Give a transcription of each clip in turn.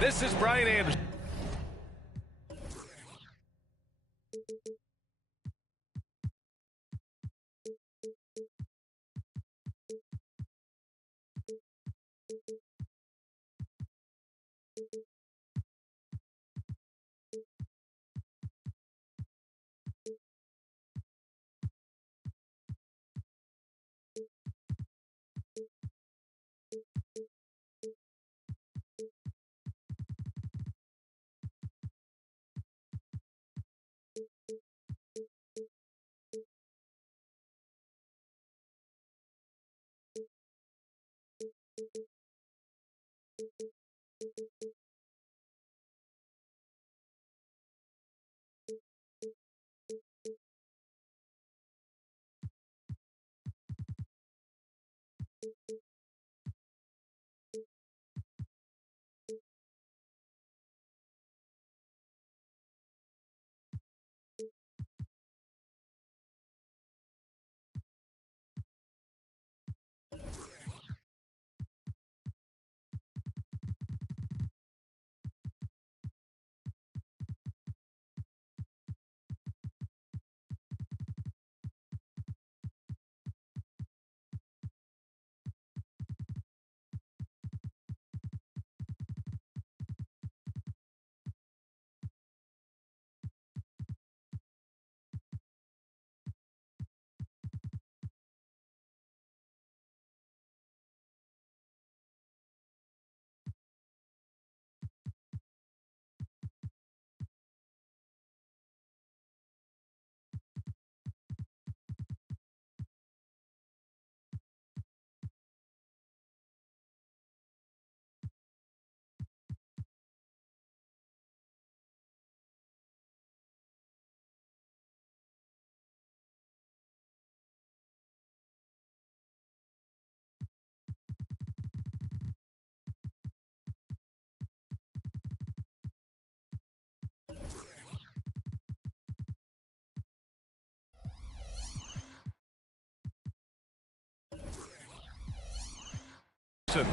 This is Brian Anderson.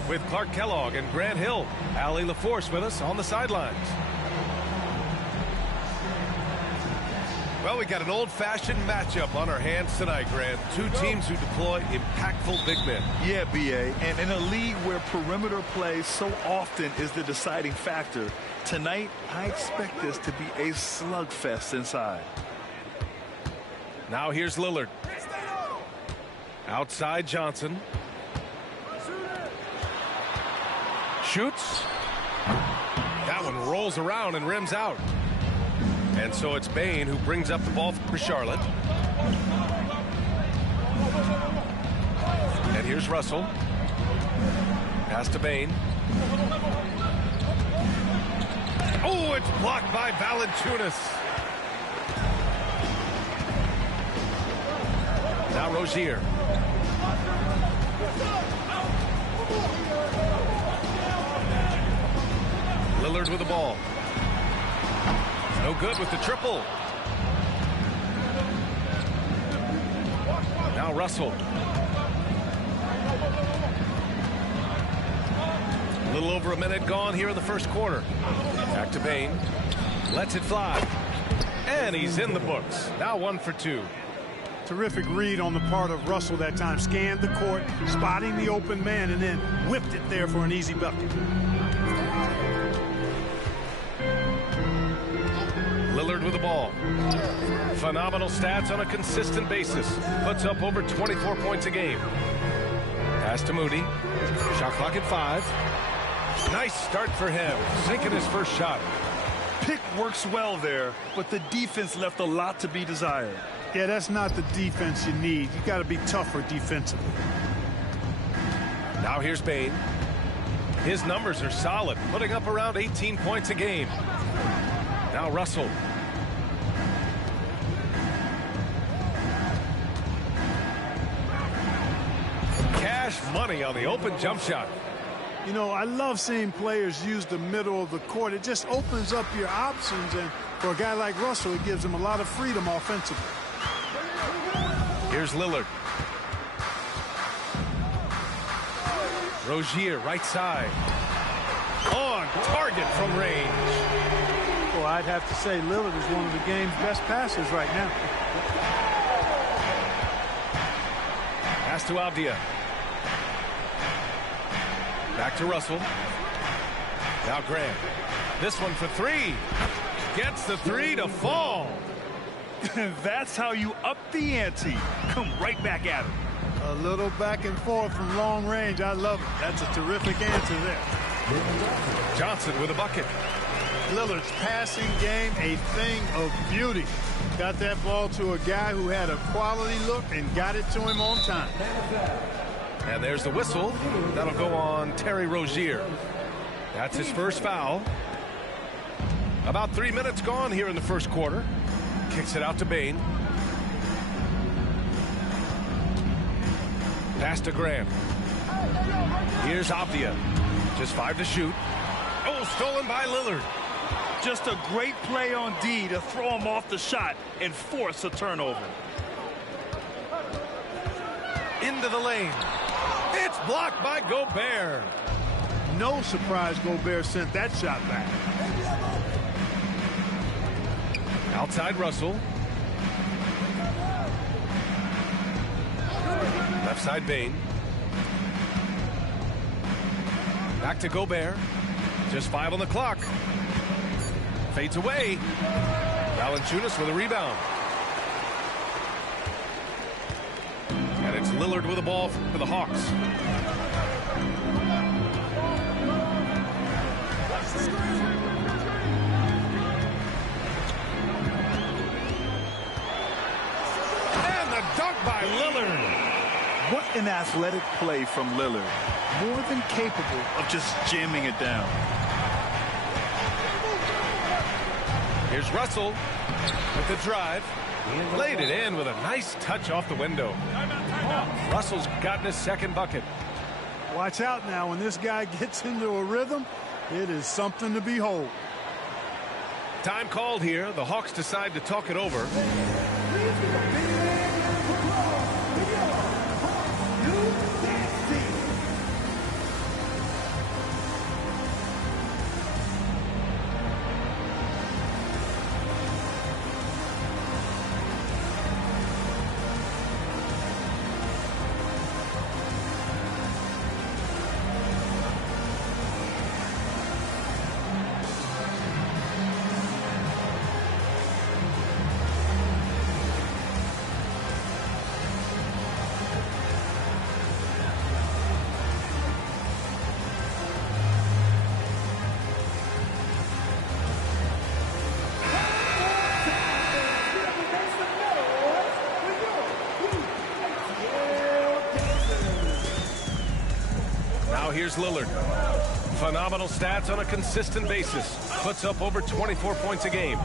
With Clark Kellogg and Grant Hill. Allie LaForce with us on the sidelines. Well, we got an old-fashioned matchup on our hands tonight, Grant. Two teams who deploy impactful big men. Yeah, B.A., and in a league where perimeter play so often is the deciding factor, tonight I expect this to be a slugfest inside. Now here's Lillard. Outside Johnson. Shoots. That one rolls around and rims out. And so it's Bane who brings up the ball for Charlotte. And here's Russell. Pass to Bane. Oh, it's blocked by Valanciunas. Now Rozier. Lillard with the ball. No good with the triple. Now Russell. A little over a minute gone here in the first quarter. Back to Bane. Lets it fly. And he's in the books. Now 1 for 2. Terrific read on the part of Russell that time. Scanned the court, spotting the open man, and then whipped it there for an easy bucket. Lillard with the ball. Phenomenal stats on a consistent basis. Puts up over 24 points a game. Pass to Moody. Shot clock at 5. Nice start for him. Sinking his first shot. Pick works well there, but the defense left a lot to be desired. Yeah, that's not the defense you need. You got to be tougher defensively. Now here's Bane. His numbers are solid, putting up around 18 points a game. Now Russell. Cash money on the open jump shot. You know, I love seeing players use the middle of the court. It just opens up your options, and for a guy like Russell, it gives him a lot of freedom offensively. Here's Lillard. Rozier, right side. On target from range. Well, I'd have to say Lillard is one of the game's best passers right now. Pass to Avdia. Back to Russell. Now Grant. This one for three. Gets the three to fall. That's how you up the ante. Come right back at him. A little back and forth from long range. I love it. That's a terrific answer there. Johnson with a bucket. Lillard's passing game, a thing of beauty. Got that ball to a guy who had a quality look and got it to him on time. And there's the whistle. That'll go on Terry Rozier. That's his first foul. About 3 minutes gone here in the first quarter. Kicks it out to Bain. Pass to Graham. Here's Avdia. Just 5 to shoot. Oh, stolen by Lillard. Just a great play on D to throw him off the shot and force a turnover. Into the lane. It's blocked by Gobert. No surprise Gobert sent that shot back. Outside Russell. Left side Bain. Back to Gobert. Just 5 on the clock. Fades away. Valanciunas with a rebound. And it's Lillard with the ball for the Hawks. And the dunk by Lillard. What an athletic play from Lillard. More than capable of just jamming it down. Here's Russell with the drive. Laid it in with a nice touch off the window. Russell's gotten his second bucket. Watch out now. When this guy gets into a rhythm, it is something to behold. Time called here. The Hawks decide to talk it over. Here's Lillard. Phenomenal stats on a consistent basis. Puts up over 24 points a game.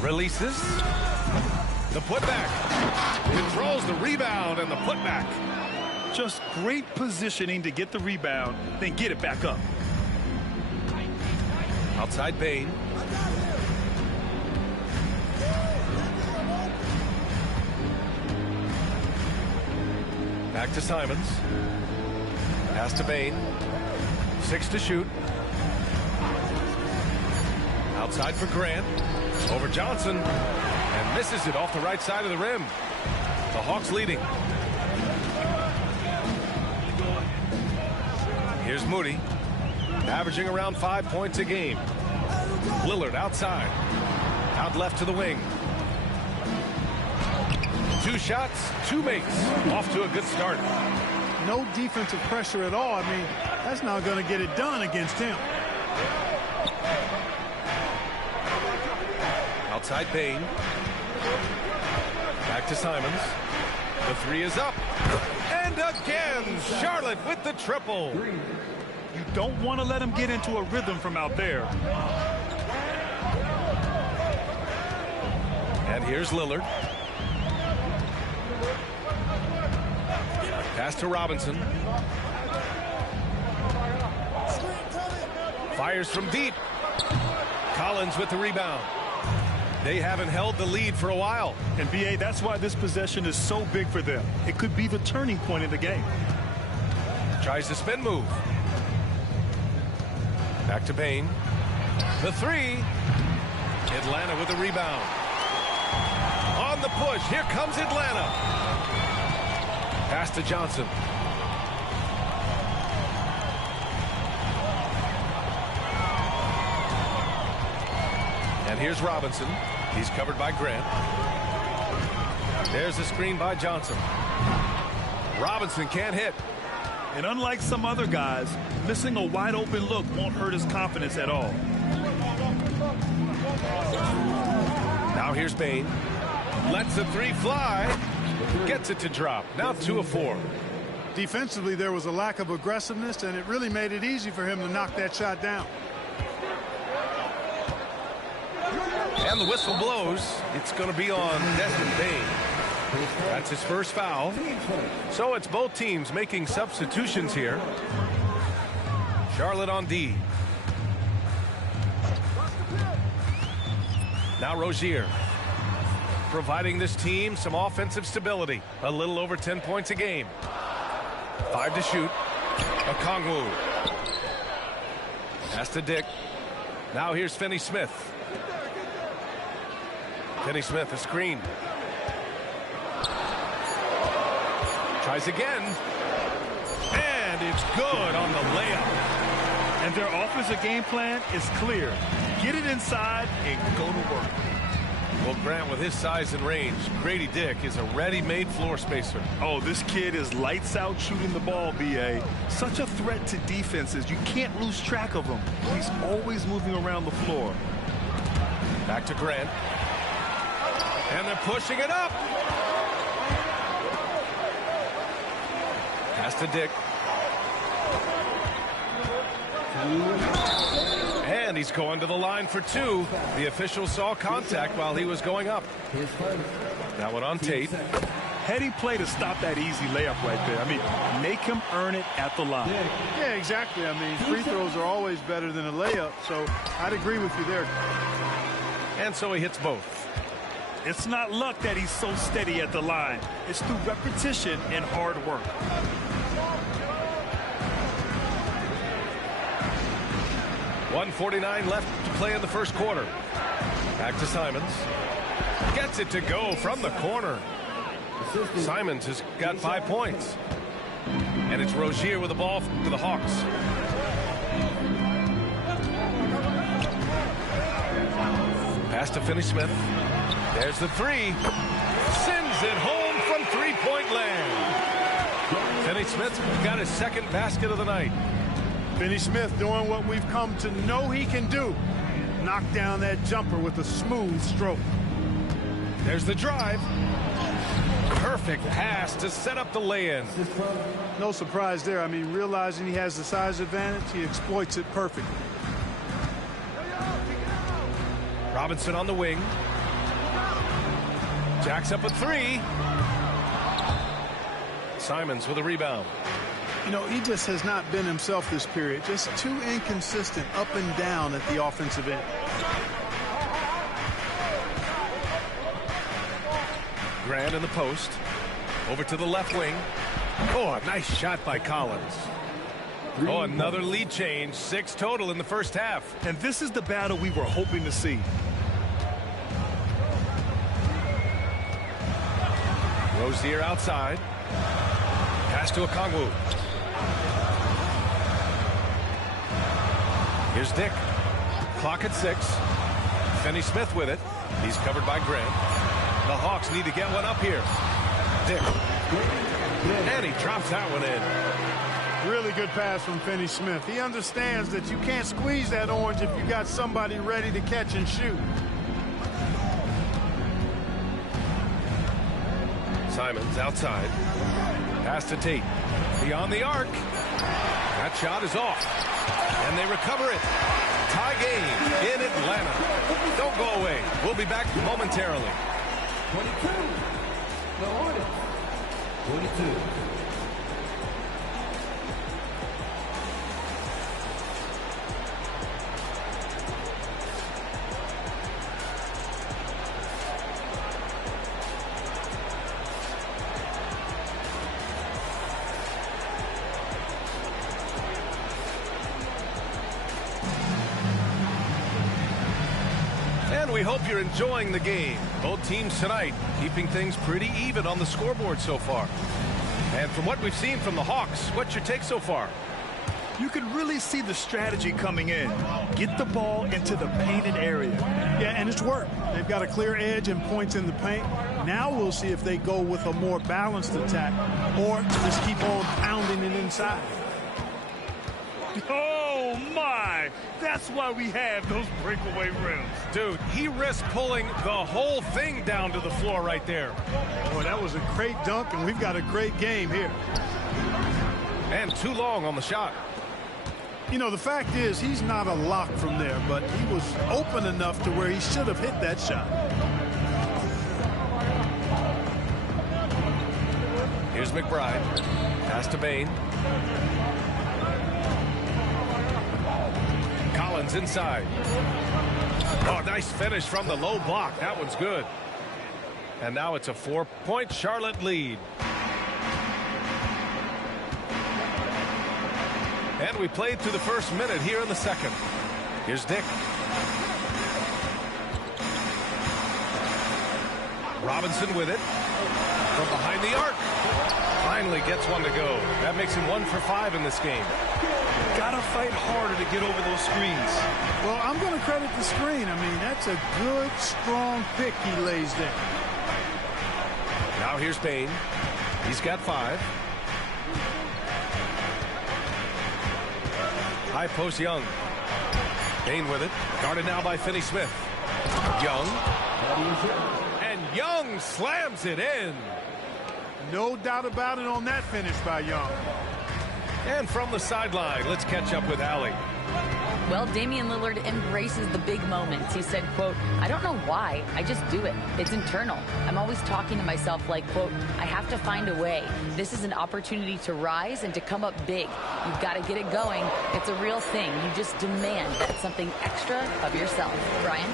Releases. The putback. Controls the rebound and the putback. Just great positioning to get the rebound, then get it back up. Outside Bain. Back to Simons. Pass to Bain. 6 to shoot. Outside for Grant. Over Johnson. And misses it off the right side of the rim. The Hawks leading. Here's Moody. Averaging around 5 points a game. Lillard outside. Out left to the wing. 2 shots, 2 makes. Off to a good start. No defensive pressure at all. I mean, that's not going to get it done against him. Outside Bain. Back to Simons. The 3 is up. And again, Charlotte with the triple. You don't want to let him get into a rhythm from out there. And here's Lillard. Pass to Robinson. Fires from deep. Collins with the rebound. They haven't held the lead for a while. And B.A., that's why this possession is so big for them. It could be the turning point in the game. Tries the spin move. Back to Bain. The three. Atlanta with the rebound. On the push. Here comes Atlanta. Pass to Johnson. And here's Robinson. He's covered by Grant. There's a screen by Johnson. Robinson can't hit. And unlike some other guys, missing a wide open look won't hurt his confidence at all. Now here's Bain. Lets the three fly. Gets it to drop. Now 2 of 4. Defensively, there was a lack of aggressiveness, and it really made it easy for him to knock that shot down. And the whistle blows. It's going to be on Desmond Bain. That's his first foul. So it's both teams making substitutions here. Charlotte on D. Now Rozier, providing this team some offensive stability. A little over 10 points a game. 5 to shoot. Okongwu. Pass to Dick. Now here's Finney-Smith. Finney-Smith, a screen. Tries again. And it's good on the layup. And their offensive game plan is clear. Get it inside and go to work. Well, Grant, with his size and range, Grady Dick is a ready-made floor spacer. Oh, this kid is lights out shooting the ball, B.A. Such a threat to defenses. You can't lose track of him. He's always moving around the floor. Back to Grant. And they're pushing it up. Pass to Dick. And he's going to the line for 2. The official saw contact while he was going up. That one on Tate. Heady play to stop that easy layup right there. I mean, make him earn it at the line. Yeah, exactly. I mean, free throws are always better than a layup, so I'd agree with you there. And so he hits both. It's not luck that he's so steady at the line. It's through repetition and hard work. .149 left to play in the first quarter. Back to Simons. Gets it to go from the corner. Simons has got 5 points. And it's Rozier with the ball for the Hawks. Pass to Finney-Smith. There's the three. Sends it home from three-point land. Finney-Smith got his second basket of the night. Finney-Smith doing what we've come to know he can do. Knock down that jumper with a smooth stroke. There's the drive. Perfect pass to set up the lay-in. No surprise there. I mean, realizing he has the size advantage, he exploits it perfectly. Robinson on the wing. Jacks up a three. Simons with a rebound. You know, he just has not been himself this period. Just too inconsistent up and down at the offensive end. Grant in the post. Over to the left wing. Oh, a nice shot by Collins. Oh, another lead change. 6 total in the first half. And this is the battle we were hoping to see. Rozier outside. Pass to Okongwu. Here's Dick. Clock at 6. Finney-Smith with it. He's covered by Grant. The Hawks need to get one up here. Dick. And he drops that one in. Really good pass from Finney-Smith. He understands that you can't squeeze that orange if you got somebody ready to catch and shoot. Simons outside. Pass to Tate. Beyond the arc. That shot is off. And they recover it. Tie game in Atlanta. Don't go away. We'll be back momentarily. 22. The Hornets. 22. And we hope you're enjoying the game. Both teams tonight keeping things pretty even on the scoreboard so far. And from what we've seen from the Hawks, what's your take so far? You can really see the strategy coming in. Get the ball into the painted area. Yeah, and it's worked. They've got a clear edge and points in the paint. Now we'll see if they go with a more balanced attack or just keep on pounding it inside. Oh, my. That's why we have those breakaway rims. Dude, he risked pulling the whole thing down to the floor right there. Boy, that was a great dunk, and we've got a great game here. And too long on the shot. You know, the fact is he's not a lock from there, but he was open enough to where he should have hit that shot. Here's McBride. Pass to Bain. Collins inside. Oh, nice finish from the low block. That one's good. And now it's a 4-point Charlotte lead. And we played through the first minute here in the second. Here's Dick. Robinson with it. From behind the arc. Finally gets one to go. That makes him 1 for 5 in this game. Gotta fight harder to get over those screens. Well, I'm going to credit the screen. I mean, that's a good, strong pick he lays there. Now here's Bain. He's got 5. High post Young. Bain with it. Guarded now by Finney-Smith. Young. And Young slams it in. No doubt about it on that finish by Young. And from the sideline, let's catch up with Allie. Well, Damian Lillard embraces the big moments. He said, quote, "I don't know why, I just do it. It's internal. I'm always talking to myself like, quote, I have to find a way. This is an opportunity to rise and to come up big. You've got to get it going. It's a real thing. You just demand that something extra of yourself." Brian?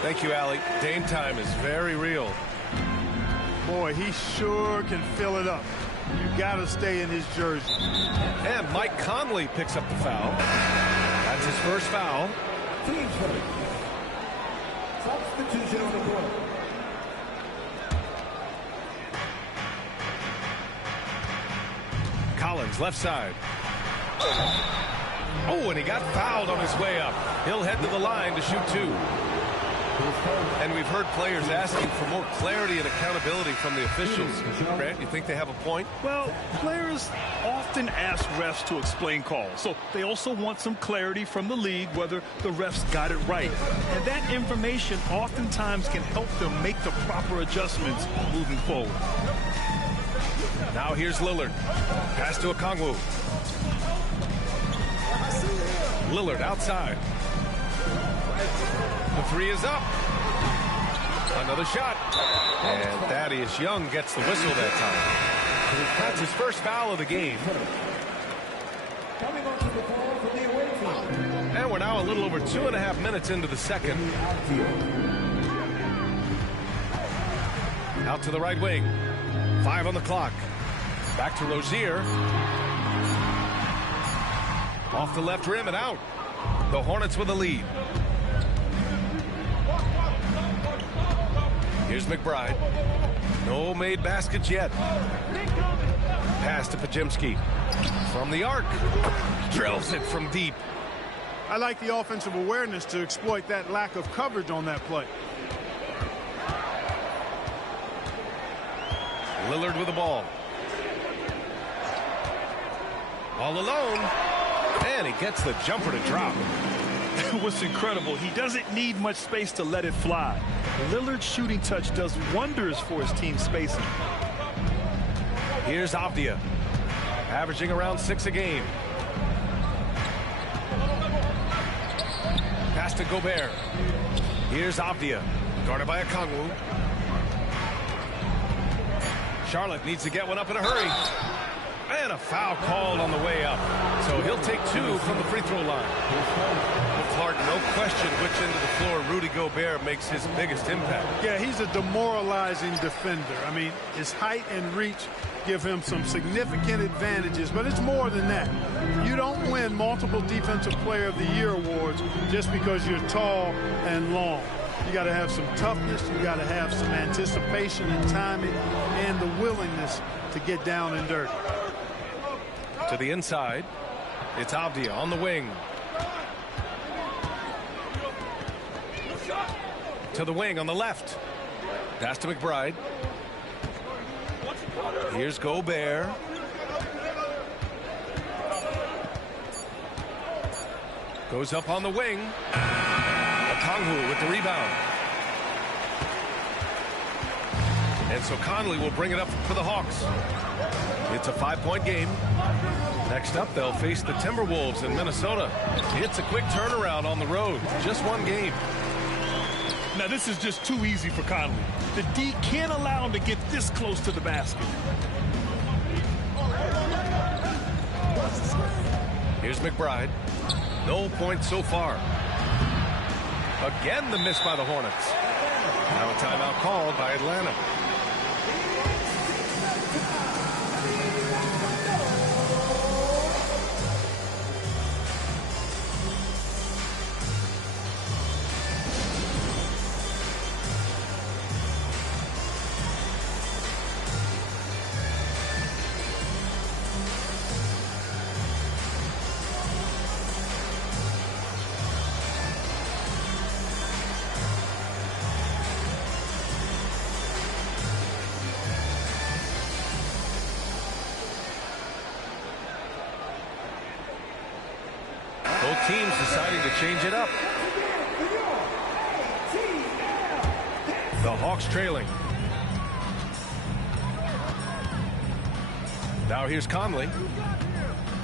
Thank you, Allie. Dame time is very real. Boy, he sure can fill it up. You got to stay in his jersey. And Mike Conley picks up the foul. That's his first foul. Team first. Substitution on the court. Collins, left side. Oh, and he got fouled on his way up. He'll head to the line to shoot 2. And we've heard players asking for more clarity and accountability from the officials. Grant, you think they have a point? Well, players often ask refs to explain calls, so they also want some clarity from the league whether the refs got it right. And that information oftentimes can help them make the proper adjustments moving forward. Now here's Lillard. Pass to Okongwu. Lillard outside. The 3 is up. Another shot. And Thaddeus Young gets the whistle that time. That's his first foul of the game. Coming onto the ball for the away team. And we're now a little over 2.5 minutes into the second. Out to the right wing. 5 on the clock. Back to Rozier. Off the left rim and out. The Hornets with the lead. Here's McBride. No made baskets yet. Pass to Pajemski. From the arc. Drills it from deep. I like the offensive awareness to exploit that lack of coverage on that play. Lillard with the ball. All alone. And he gets the jumper to drop. What's incredible, he doesn't need much space to let it fly. Lillard's shooting touch does wonders for his team's spacing. Here's Avdia, averaging around 6 a game. Pass to Gobert. Here's Avdia, guarded by Okongwu. Charlotte needs to get one up in a hurry. And a foul called on the way up. So he'll take 2 from the free throw line. Well, Clark, no question which end of the floor Rudy Gobert makes his biggest impact. Yeah, he's a demoralizing defender. I mean, his height and reach give him some significant advantages, but it's more than that. You don't win multiple Defensive Player of the Year awards just because you're tall and long. You got to have some toughness. You got to have some anticipation and timing and the willingness to get down and dirty. To the inside. It's Avdia on the wing. To the wing on the left. Pass to McBride. Here's Gobert. Goes up on the wing. Okongwu with the rebound. And so Conley will bring it up for the Hawks. It's a 5-point game. Next up, they'll face the Timberwolves in Minnesota. It's a quick turnaround on the road. Just one game. Now, this is just too easy for Conley. The D can't allow him to get this close to the basket. Here's McBride. No points so far. Again, the miss by the Hornets. Now a timeout called by Atlanta. Both teams deciding to change it up. The Hawks trailing. Now here's Conley.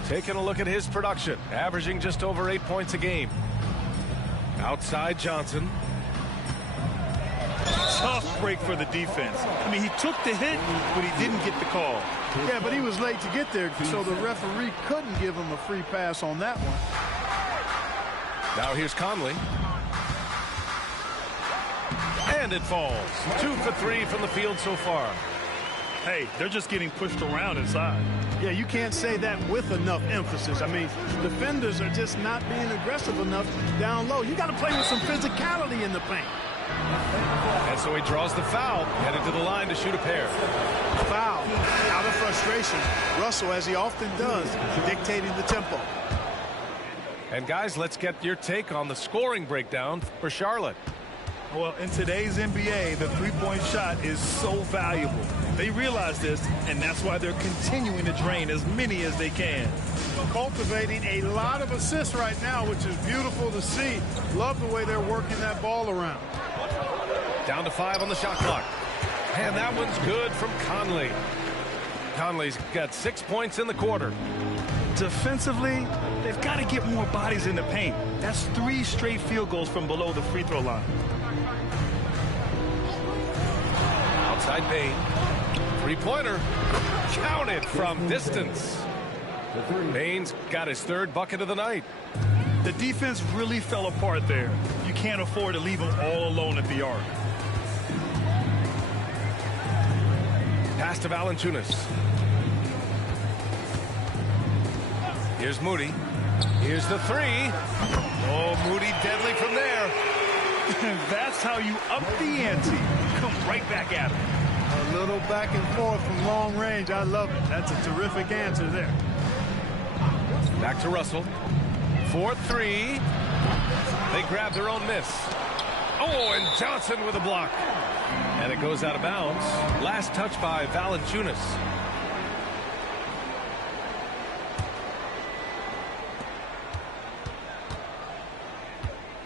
Taking a look at his production. Averaging just over 8 points a game. Outside Johnson. Tough break for the defense. I mean, he took the hit, but he didn't get the call. Yeah, but he was late to get there, so the referee couldn't give him a free pass on that one. Now here's Conley. And it falls. 2 for 3 from the field so far. Hey, they're just getting pushed around inside. Yeah, you can't say that with enough emphasis. I mean, defenders are just not being aggressive enough down low. You got to play with some physicality in the paint. And so he draws the foul, headed to the line to shoot a pair. Foul. Out of frustration, Russell, as he often does, dictating the tempo. And guys, let's get your take on the scoring breakdown for Charlotte. Well, in today's NBA, the three-point shot is so valuable. They realize this, and that's why they're continuing to drain as many as they can. Cultivating a lot of assists right now, which is beautiful to see. Love the way they're working that ball around. Down to 5 on the shot clock. And that one's good from Conley. Conley's got 6 points in the quarter. Defensively, they've got to get more bodies in the paint. That's 3 straight field goals from below the free throw line. Outside Bain. Three-pointer. Counted from distance. Bain's got his 3rd bucket of the night. The defense really fell apart there. You can't afford to leave them all alone at the arc. Pass to Valanciunas. Here's Moody. Here's the 3. Oh, Moody deadly from there. That's how you up the ante. Come right back at him. A little back and forth from long range. I love it. That's a terrific answer there. Back to Russell. 4-3. They grab their own miss. Oh, and Johnson with a block. And it goes out of bounds. Last touch by Valanciunas.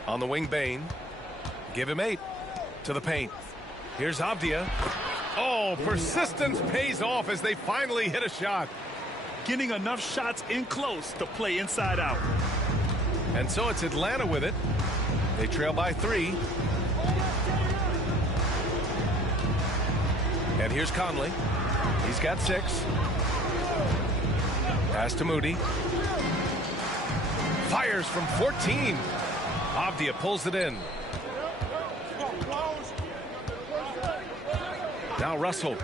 On the wing, Bain. Give him 8 to the paint. Here's Avdia. Oh, persistence pays off as they finally hit a shot. Getting enough shots in close to play inside out. And so it's Atlanta with it. They trail by 3. And here's Conley. He's got 6. Pass to Moody. Fires from 14. Avdia pulls it in. Now Russell.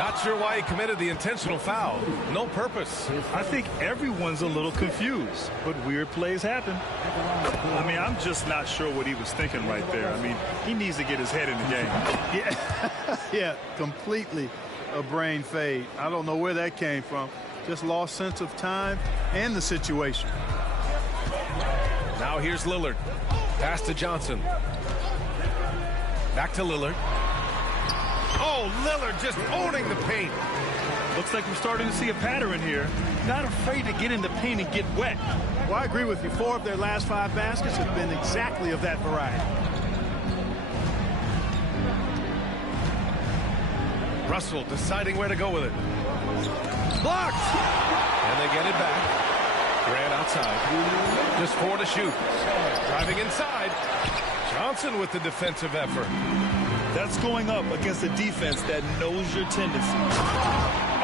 Not sure why he committed the intentional foul. No purpose. I think everyone's a little confused, but weird plays happen. I mean, I'm just not sure what he was thinking right there. I mean, he needs to get his head in the game. Yeah, yeah, completely a brain fade. I don't know where that came from. Just lost sense of time and the situation. Now here's Lillard. Pass to Johnson. Back to Lillard. Oh, Lillard just owning the paint. Looks like we're starting to see a pattern here. Not afraid to get in the paint and get wet. Well, I agree with you. 4 of their last 5 baskets have been exactly of that variety. Russell deciding where to go with it. Blocked! And they get it back. Grant outside. Just 4 to shoot. Driving inside. Johnson with the defensive effort. That's going up against a defense that knows your tendencies.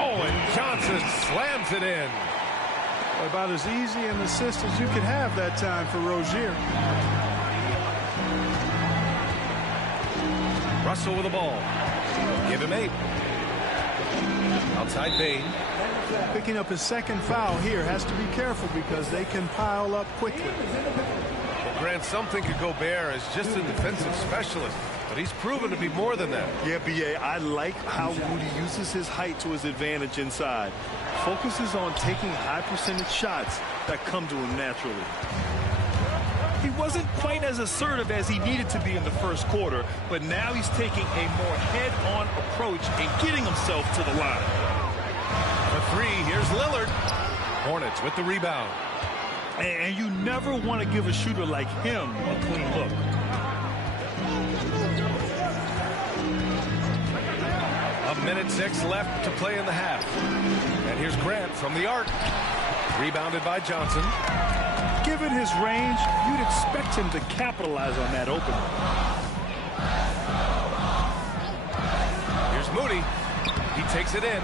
Oh, and Johnson slams it in. About as easy an assist as you could have that time for Rozier. Russell with the ball. Give him 8. Outside Bain. Picking up his 2nd foul here. Has to be careful because they can pile up quickly. Well, Grant, some think of Gobert as just a defensive specialist, but he's proven to be more than that. Yeah, B.A., I like how Rudy uses his height to his advantage inside. Focuses on taking high percentage shots that come to him naturally. He wasn't quite as assertive as he needed to be in the first quarter, but now he's taking a more head-on approach and getting himself to the line. For 3, here's Lillard. Hornets with the rebound. And you never want to give a shooter like him a clean look. A minute 6 left to play in the half. And here's Grant from the arc. Rebounded by Johnson. Given his range, you'd expect him to capitalize on that opening. Here's Moody. He takes it in.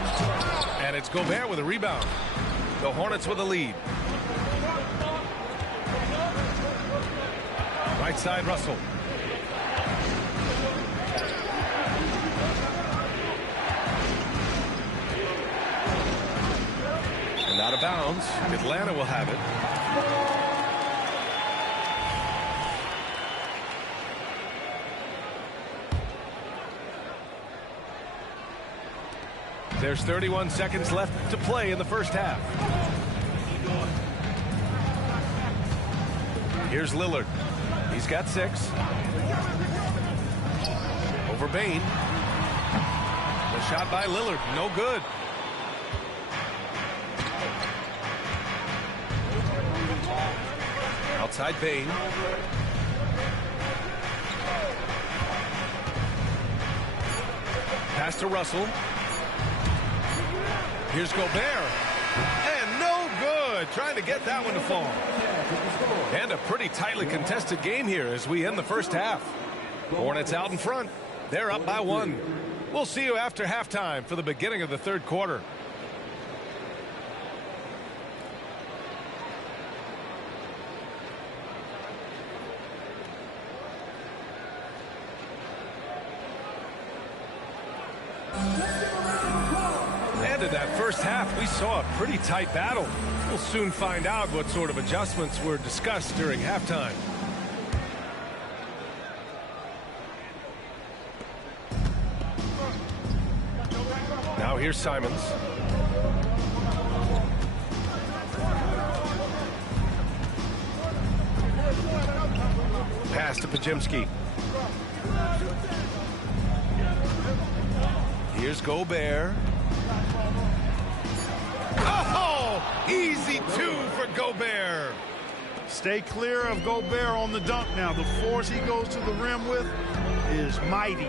And it's Gobert with a rebound. The Hornets with a lead. Right side, Russell. And out of bounds. Atlanta will have it. There's 31 seconds left to play in the first half. Here's Lillard. He's got 6. Over Bain. The shot by Lillard. No good. Outside Bain. Pass to Russell. Here's Gobert. And no good. Trying to get that one to fall. And a pretty tightly contested game here as we end the first half. Hornets out in front. They're up by 1. We'll see you after halftime for the beginning of the third quarter. And in that first half, we saw a pretty tight battle. We'll soon find out what sort of adjustments were discussed during halftime. Now here's Simons. Pass to Pajemski. Here's Gobert. Oh, easy 2 for Gobert. Stay clear of Gobert on the dunk now. The force he goes to the rim with is mighty.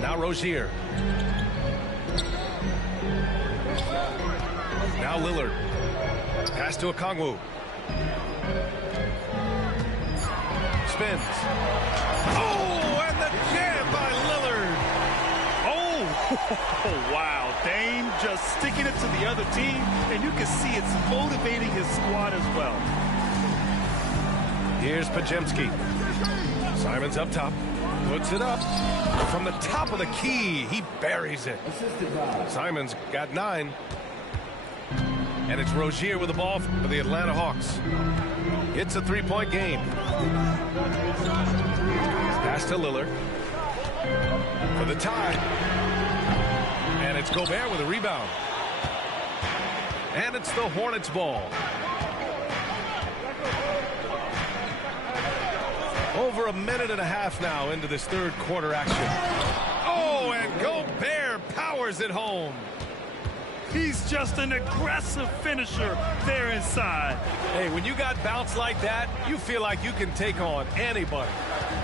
Now Rozier. Now Lillard. Pass to Okongwu. Spins. Oh, and the jam by Lillard. Oh, wow. Dame just sticking it to the other team, and you can see it's motivating his squad as well. Here's Pajemski. Simons up top. Puts it up from the top of the key. He buries it. Simons got 9. And it's Rozier with the ball for the Atlanta Hawks. It's a 3-point game. Pass to Lillard for the tie. And it's Gobert with a rebound. And it's the Hornets ball. Over a minute and a half now into this third quarter action. Oh, and Gobert powers it home. He's just an aggressive finisher there inside. Hey, when you got bounce like that, you feel like you can take on anybody.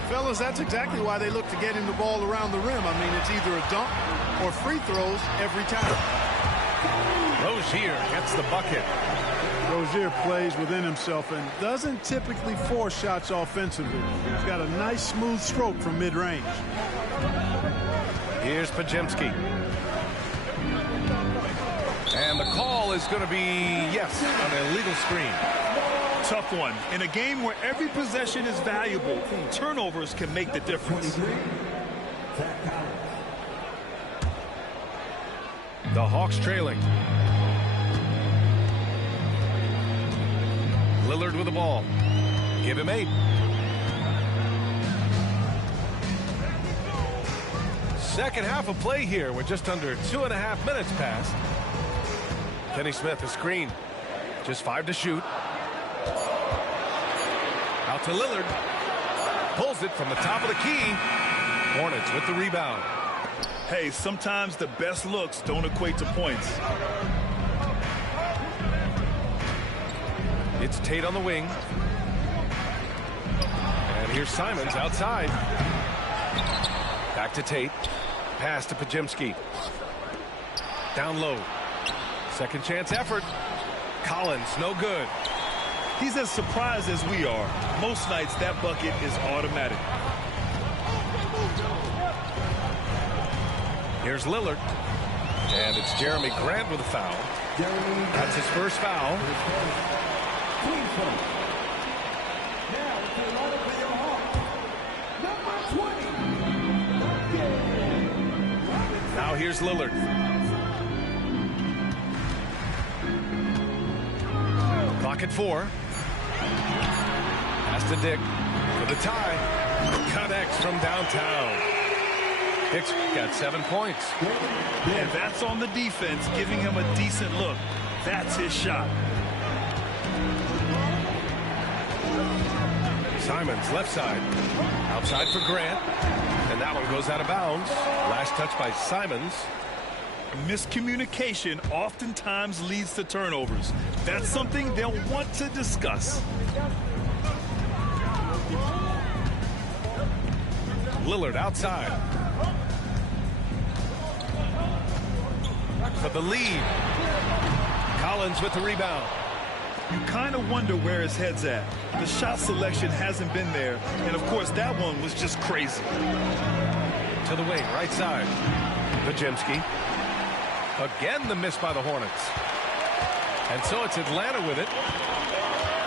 Fellas, that's exactly why they look to get him the ball around the rim. I mean, it's either a dunk or free throws every time. Rozier gets the bucket. Rozier plays within himself and doesn't typically force shots offensively. He's got a nice, smooth stroke from mid-range. Here's Pajemski. And the call is going to be, yes, an illegal screen. Tough one. In a game where every possession is valuable, turnovers can make the difference. The Hawks trailing. Lillard with the ball. Give him 8. Second half of play here. We're just under 2.5 minutes past. Kenny Smith, a screen. Just 5 to shoot. Out to Lillard. Pulls it from the top of the key. Hornets with the rebound. Hey, sometimes the best looks don't equate to points. It's Tate on the wing. And here's Simons outside. Back to Tate. Pass to Pajemski. Down low. Second chance effort. Collins, no good. He's as surprised as we are. Most nights that bucket is automatic. Here's Lillard. And it's Jeremy Grant with a foul. That's his first foul. Now here's Lillard. Clock at 4. Pass to Dick for the tie. Connects from downtown. Dick's got 7 points. And that's on the defense, giving him a decent look. That's his shot. Simons left side. Outside for Grant. And that one goes out of bounds. Last touch by Simons. Miscommunication oftentimes leads to turnovers. That's something they'll want to discuss. Lillard outside. For the lead. Collins with the rebound. You kind of wonder where his head's at. The shot selection hasn't been there. And, of course, that one was just crazy. To the wing, right side. Pajemski. Again, the miss by the Hornets. And so it's Atlanta with it.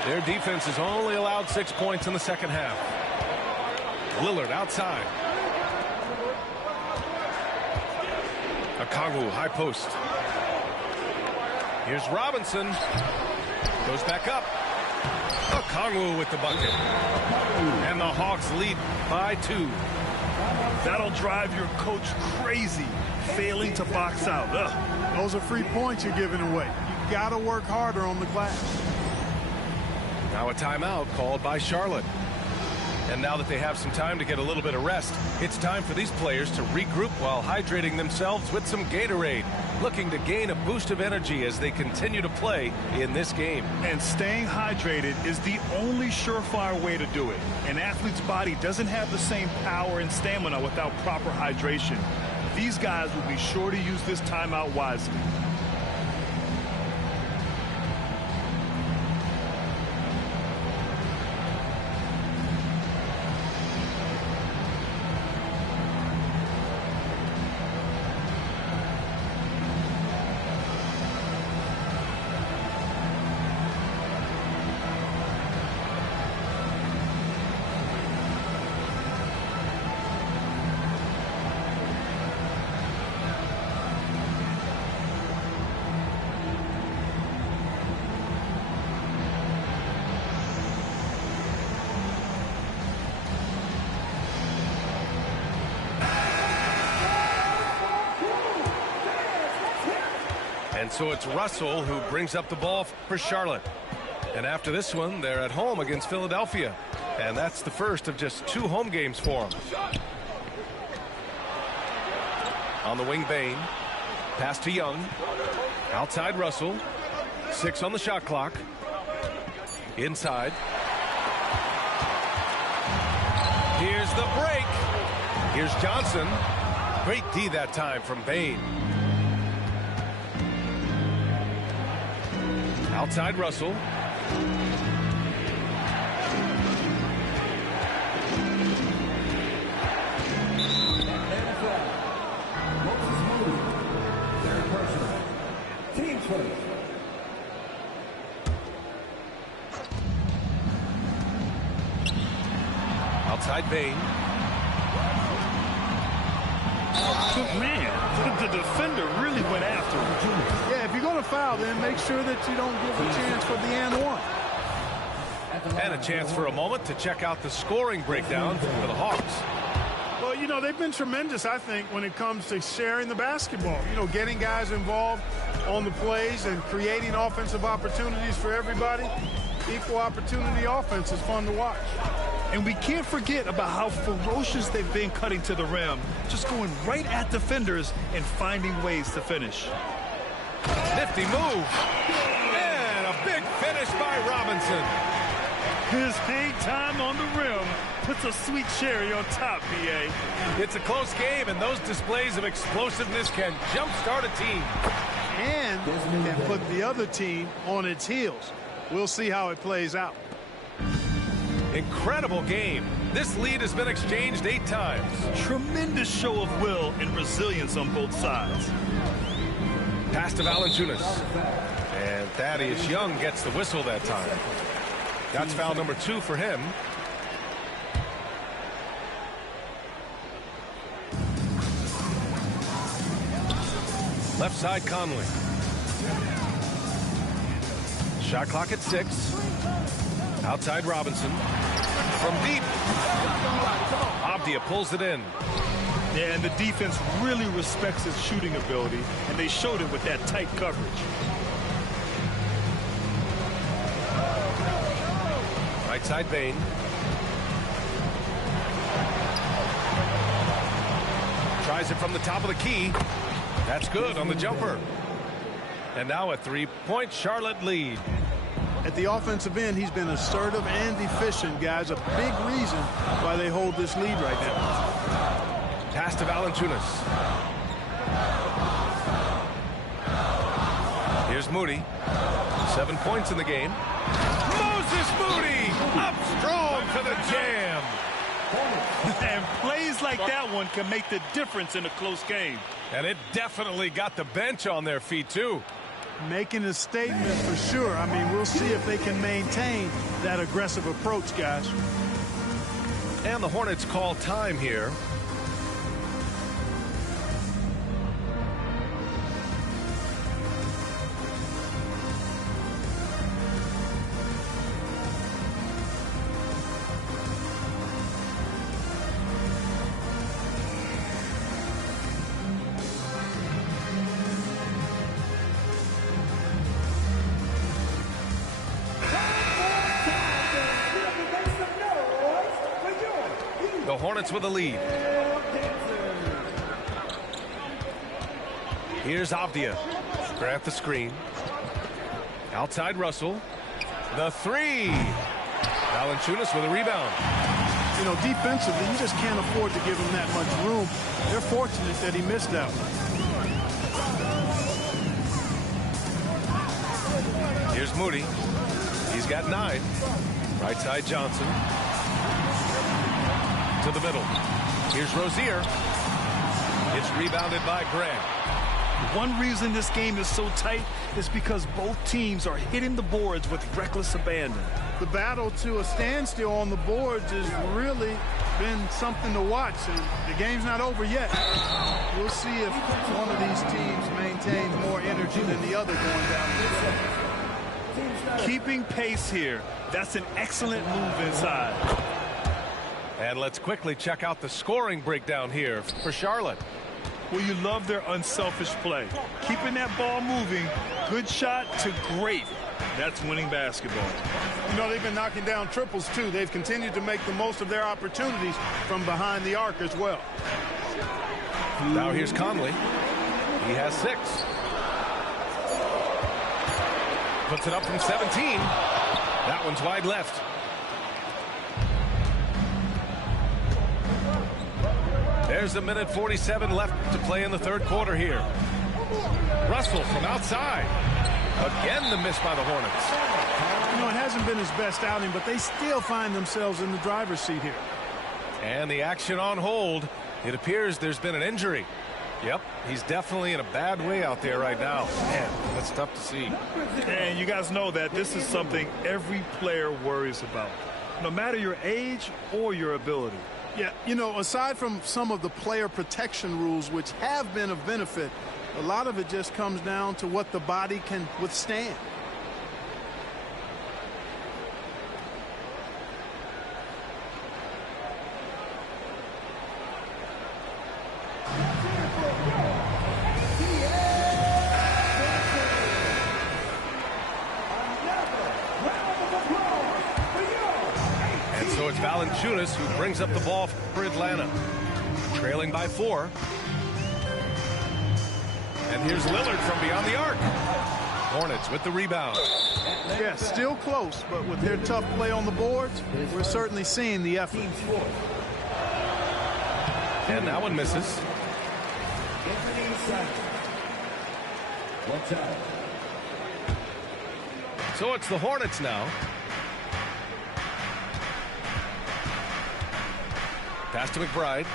Their defense has only allowed 6 points in the second half. Lillard outside. Okongwu, high post. Here's Robinson. Goes back up. Okongwu with the bucket. And the Hawks lead by 2. That'll drive your coach crazy, failing to box out. Ugh. Those are free points you're giving away. You got to work harder on the glass. Now a timeout called by Charlotte. And now that they have some time to get a little bit of rest, it's time for these players to regroup while hydrating themselves with some Gatorade, looking to gain a boost of energy as they continue to play in this game. And staying hydrated is the only surefire way to do it. An athlete's body doesn't have the same power and stamina without proper hydration. These guys will be sure to use this timeout wisely. And so it's Russell who brings up the ball for Charlotte. And after this one, they're at home against Philadelphia. And that's the first of just 2 home games for them. On the wing, Bain. Pass to Young. Outside Russell. 6 on the shot clock. Inside. Here's the break. Here's Johnson. Great D that time from Bain. Outside Russell. Team first. Outside Bain. Man, the defender really went after him. Yeah, if you're going to foul, then make sure that you don't give a chance for the and one. And a chance for a moment to check out the scoring breakdown for the Hawks. Well, you know, they've been tremendous, I think, when it comes to sharing the basketball. You know, getting guys involved on the plays and creating offensive opportunities for everybody. Equal opportunity offense is fun to watch. And we can't forget about how ferocious they've been cutting to the rim, just going right at defenders and finding ways to finish. Nifty move. And a big finish by Robinson. His hang time on the rim puts a sweet cherry on top, B.A. It's a close game, and those displays of explosiveness can jumpstart a team. And can put the other team on its heels. We'll see how it plays out. Incredible game. This lead has been exchanged 8 times. Tremendous show of will and resilience on both sides. Pass to Valanciunas. And Thaddeus Young gets the whistle that time. That's foul number 2 for him. Left side Conley. Shot clock at 6. Outside Robinson. From deep. Abdia pulls it in. Yeah, and the defense really respects his shooting ability, and they showed it with that tight coverage. Right side Bain. Tries it from the top of the key. That's good on the jumper. And now a 3-point Charlotte lead. At the offensive end, he's been assertive and efficient, guys. A big reason why they hold this lead right now. Pass to Valanciunas. Here's Moody. 7 points in the game. Moses Moody up strong for the jam. And plays like that one can make the difference in a close game. And it definitely got the bench on their feet, too. Making a statement for sure. I mean, we'll see if they can maintain that aggressive approach, guys. And the Hornets call time here. The Hornets with a lead. Here's Avdia. Grant the screen. Outside Russell. The 3. Valanciunas with a rebound. You know, defensively, you just can't afford to give him that much room. They're fortunate that he missed that one. Here's Moody. He's got 9. Right side Johnson. To the middle. Here's Rozier. It's rebounded by Grant. One reason this game is so tight is because both teams are hitting the boards with reckless abandon. The battle to a standstill on the boards has really been something to watch, and the game's not over yet. We'll see if one of these teams maintains more energy than the other going down the stretch. Keeping pace here. That's an excellent move inside. And let's quickly check out the scoring breakdown here for Charlotte. Well, you love their unselfish play. Keeping that ball moving, good shot to great. That's winning basketball. You know, they've been knocking down triples, too. They've continued to make the most of their opportunities from behind the arc as well. Now here's Conley. He has 6. Puts it up from 17. That one's wide left. There's a minute 47 left to play in the third quarter here. Russell from outside. Again, the miss by the Hornets. You know, it hasn't been his best outing, but they still find themselves in the driver's seat here. And the action on hold. It appears there's been an injury. Yep, he's definitely in a bad way out there right now. Man, that's tough to see. And you guys know that this is something every player worries about, no matter your age or your ability. Yeah, you know, aside from some of the player protection rules, which have been of benefit, a lot of it just comes down to what the body can withstand. And so it's Valanciunas who brings up the ball for Atlanta, trailing by 4. And here's Lillard from beyond the arc. Hornets with the rebound. Yeah, still close, but with their tough play on the boards, we're certainly seeing the effort. And that one misses. So it's the Hornets now. Pass to McBride.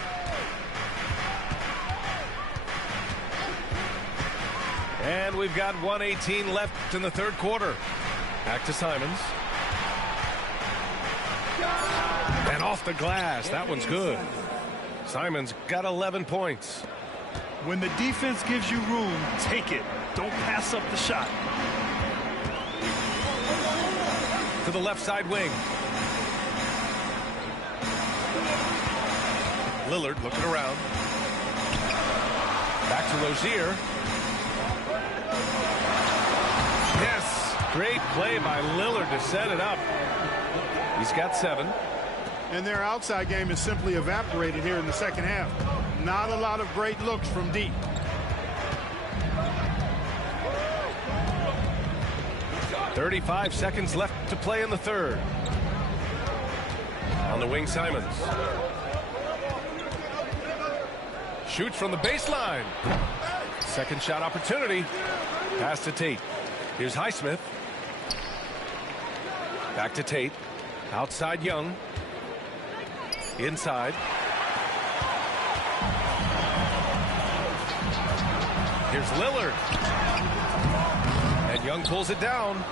And we've got 1:18 left in the third quarter. Back to Simons. And off the glass. That one's good. Simons got 11 points. When the defense gives you room, take it. Don't pass up the shot. To the left side wing. Lillard looking around. Back to Rozier. Yes, great play by Lillard to set it up. He's got 7. And their outside game is simply evaporated here in the second half. Not a lot of great looks from deep. .35 seconds left to play in the third. On the wing, Simons. Shoots from the baseline. Second shot opportunity. Pass to Tate. Here's Highsmith. Back to Tate. Outside Young. Inside. Here's Lillard. And Young pulls it down.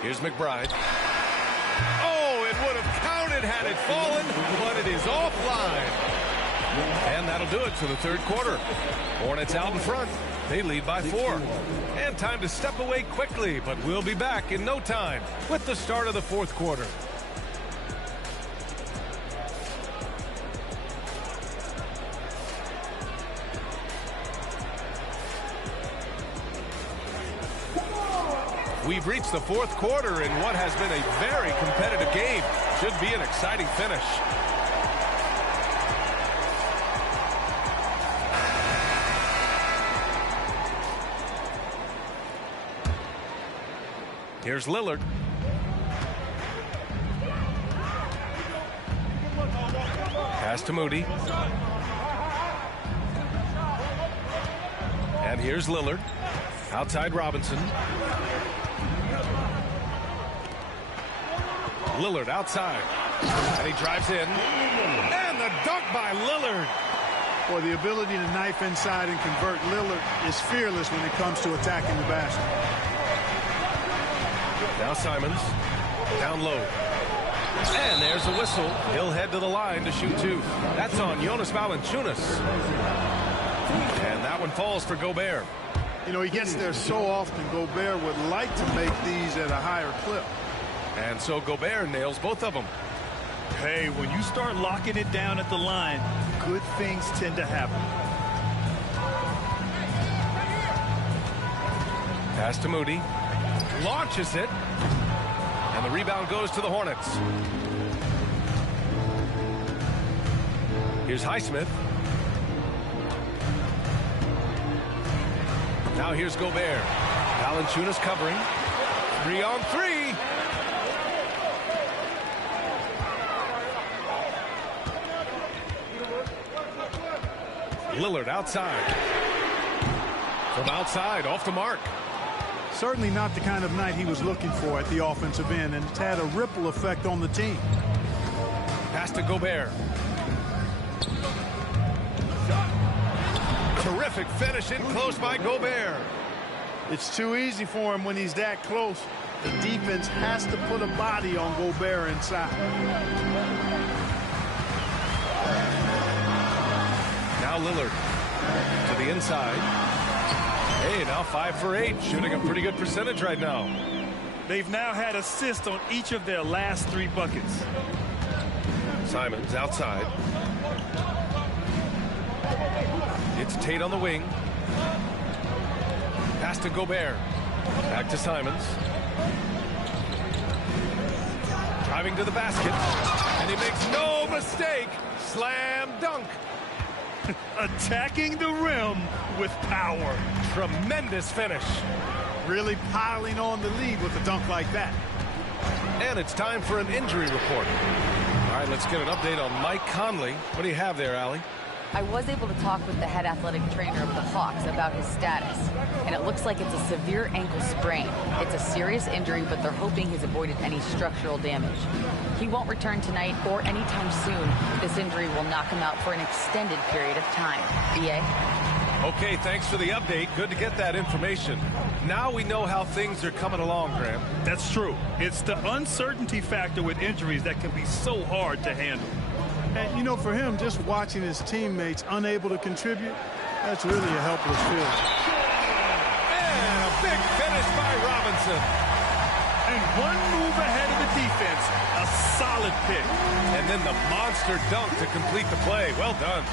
Here's McBride. Oh, it would have counted had it fallen, but it is offline. And that'll do it for the third quarter. Hornets out in front. They lead by 4. And time to step away quickly, but we'll be back in no time with the start of the fourth quarter. We've reached the fourth quarter in what has been a very competitive game. Should be an exciting finish. Here's Lillard. Pass to Moody. And here's Lillard. Outside Robinson. Lillard outside. And he drives in. And the dunk by Lillard. Boy, the ability to knife inside and convert Lillard is fearless when it comes to attacking the basket. Now Simons. Down low. And there's a whistle. He'll head to the line to shoot 2. That's on Jonas Valanciunas. And that one falls for Gobert. You know, he gets there so often. Gobert would like to make these at a higher clip. And so Gobert nails both of them. Hey, when you start locking it down at the line, good things tend to happen. Pass to Moody. Launches it. And the rebound goes to the Hornets. Here's Highsmith. Now here's Gobert. Valanciunas covering. 3-on-3. Lillard outside. From outside, off the mark. Certainly not the kind of night he was looking for at the offensive end, and it's had a ripple effect on the team. Pass to Gobert. Terrific finish in close by Gobert. It's too easy for him when he's that close. The defense has to put a body on Gobert inside. Now Lillard to the inside. Hey, now 5 for 8, shooting a pretty good percentage right now. They've now had assists on each of their last 3 buckets. Simons outside. It's Tate on the wing. Pass to Gobert. Back to Simons. Driving to the basket. And he makes no mistake. Slam dunk. Attacking the rim with power. Tremendous finish. Really piling on the lead with a dunk like that. And it's time for an injury report. All right, let's get an update on Mike Conley. What do you have there, Allie? I was able to talk with the head athletic trainer of the Hawks about his status, and it looks like it's a severe ankle sprain. It's a serious injury, but they're hoping he's avoided any structural damage. He won't return tonight or anytime soon. This injury will knock him out for an extended period of time. BA? Okay, thanks for the update. Good to get that information. Now we know how things are coming along, Graham. That's true. It's the uncertainty factor with injuries that can be so hard to handle. And, you know, for him, just watching his teammates unable to contribute, that's really a helpless feeling. And a big finish by Robinson. And one move ahead of the defense. A solid pick. And then the monster dunk to complete the play. Well done.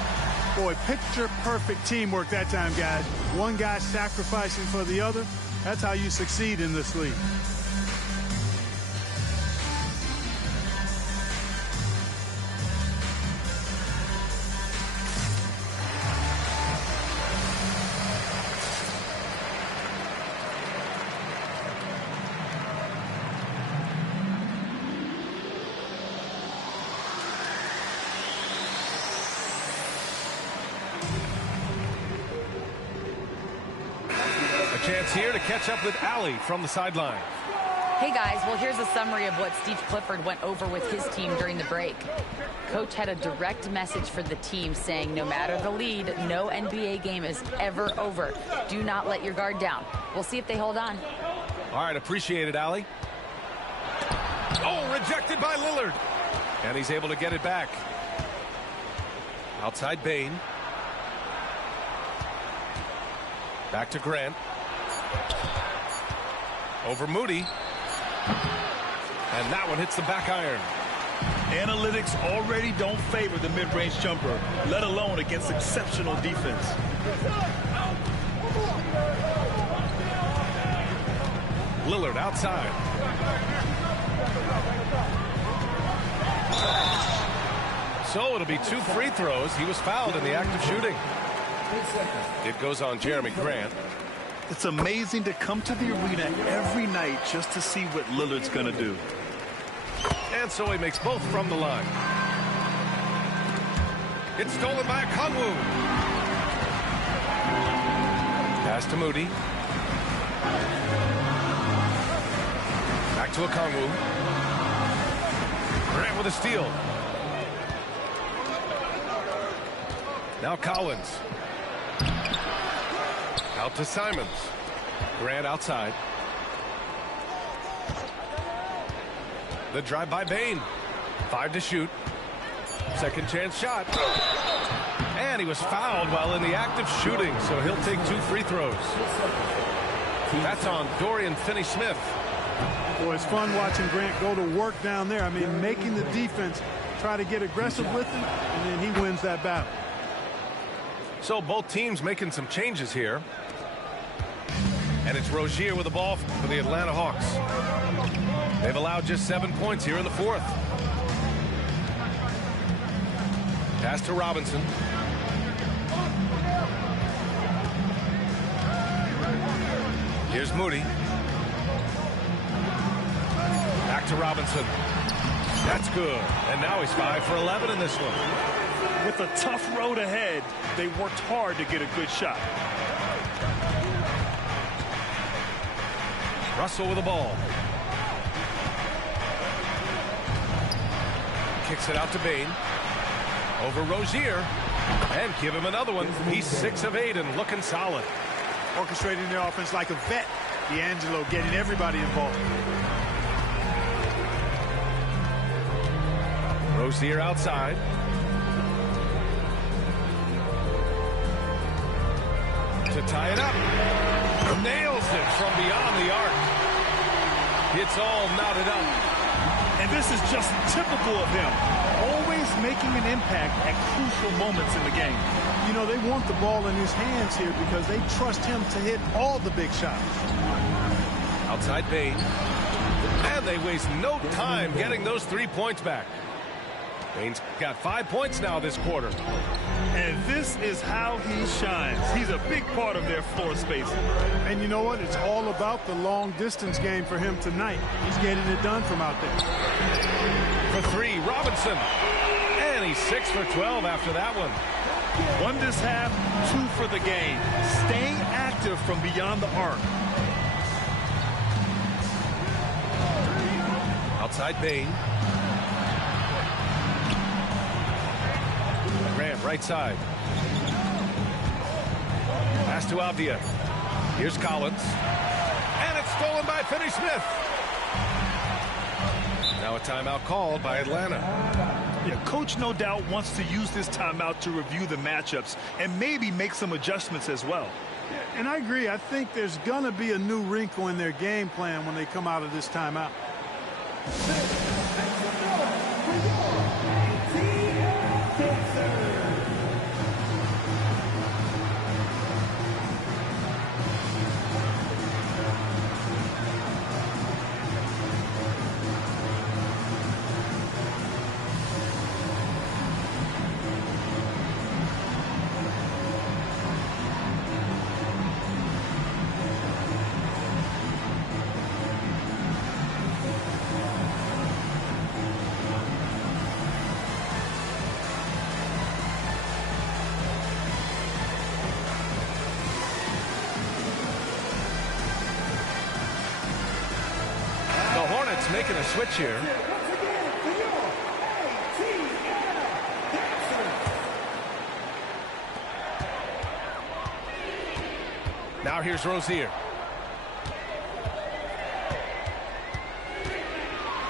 Boy, picture-perfect teamwork that time, guys. One guy sacrificing for the other. That's how you succeed in this league. Chance here to catch up with Allie from the sideline. Hey guys, well here's a summary of what Steve Clifford went over with his team during the break. Coach had a direct message for the team saying no matter the lead, no NBA game is ever over. Do not let your guard down. We'll see if they hold on. All right, appreciate it, Allie. Oh, rejected by Lillard. And he's able to get it back. Outside Bain. Back to Grant. Over Moody. And that one hits the back iron. Analytics already don't favor the mid-range jumper, let alone against exceptional defense. Lillard outside. So it'll be 2 free throws. He was fouled in the act of shooting. It goes on Jeremy Grant. It's amazing to come to the arena every night just to see what Lillard's going to do. And so he makes both from the line. It's stolen by Okongwu. Pass to Moody. Back to Okongwu. Grant with a steal. Now Collins. Out to Simons. Grant outside. The drive by Bain. 5 to shoot. Second chance shot. And he was fouled while in the act of shooting, so he'll take 2 free throws. That's on Dorian Finney-Smith. Boy, it's fun watching Grant go to work down there. I mean, making the defense try to get aggressive with him, and then he wins that battle. So both teams making some changes here. And it's Rozier with the ball for the Atlanta Hawks. They've allowed just 7 points here in the fourth. Pass to Robinson. Here's Moody. Back to Robinson. That's good. And now he's 5 for 11 in this one. With a tough road ahead, they worked hard to get a good shot. Russell with the ball. Kicks it out to Bain. Over Rozier. And give him another one. He's 6 of 8 and looking solid. Orchestrating their offense like a vet. D'Angelo getting everybody involved. Rozier outside. To tie it up. Nails it from beyond the arc. It's all knotted up. And this is just typical of him. Always making an impact at crucial moments in the game. You know, they want the ball in his hands here because they trust him to hit all the big shots. Outside Bain. And they waste no time getting those 3 points back. Bain's got 5 points now this quarter. And this is how he shines. He's a big part of their floor spacing. And you know what? It's all about the long distance game for him tonight. He's getting it done from out there. For 3, Robinson. And he's 6 for 12 after that one. 1 this half, 2 for the game. Staying active from beyond the arc. Outside Bain. Grant, right side. Pass to Avdia. Here's Collins. And it's stolen by Finney-Smith. Now a timeout called by Atlanta. Yeah, coach no doubt wants to use this timeout to review the matchups and maybe make some adjustments as well. Yeah, and I agree. I think there's going to be a new wrinkle in their game plan when they come out of this timeout. Hornets making a switch here. Now here's Rozier.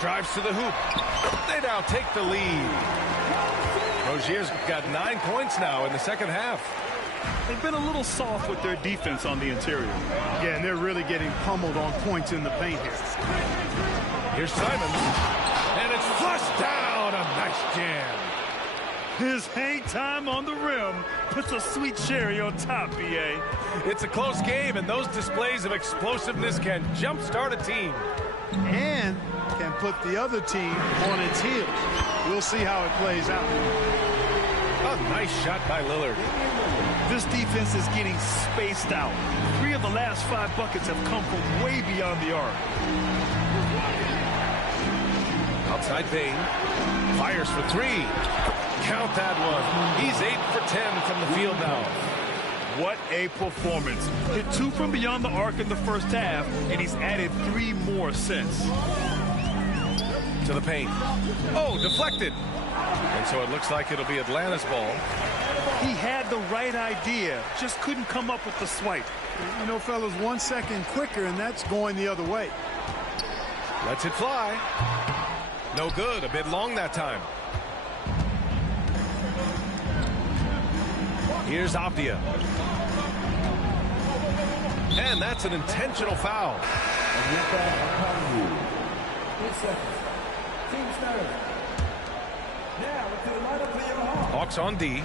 Drives to the hoop. They now take the lead. Rozier's got 9 points now in the second half. They've been a little soft with their defense on the interior. Yeah, and they're really getting pummeled on points in the paint here. Here's Simons. And it's flushed down. A nice jam. His hang time on the rim puts a sweet cherry on top, B.A. It's a close game, and those displays of explosiveness can jumpstart a team. And can put the other team on its heels. We'll see how it plays out. A nice shot by Lillard. This defense is getting spaced out. 3 of the last 5 buckets have come from way beyond the arc. Outside Bain. Fires for 3. Count that one. He's 8 for 10 from the field now. What a performance. Hit 2 from beyond the arc in the first half, and he's added 3 more since. To the paint. Oh, deflected. And so it looks like it'll be Atlanta's ball. He had the right idea, just couldn't come up with the swipe. You know, fellas, 1 second quicker, and that's going the other way. Lets it fly. No good. A bit long that time. Here's Avdia. And that's an intentional foul. And with that, upon you. 8 seconds. Team starter. Now, to the lineup for your Hawks. Hawks on D.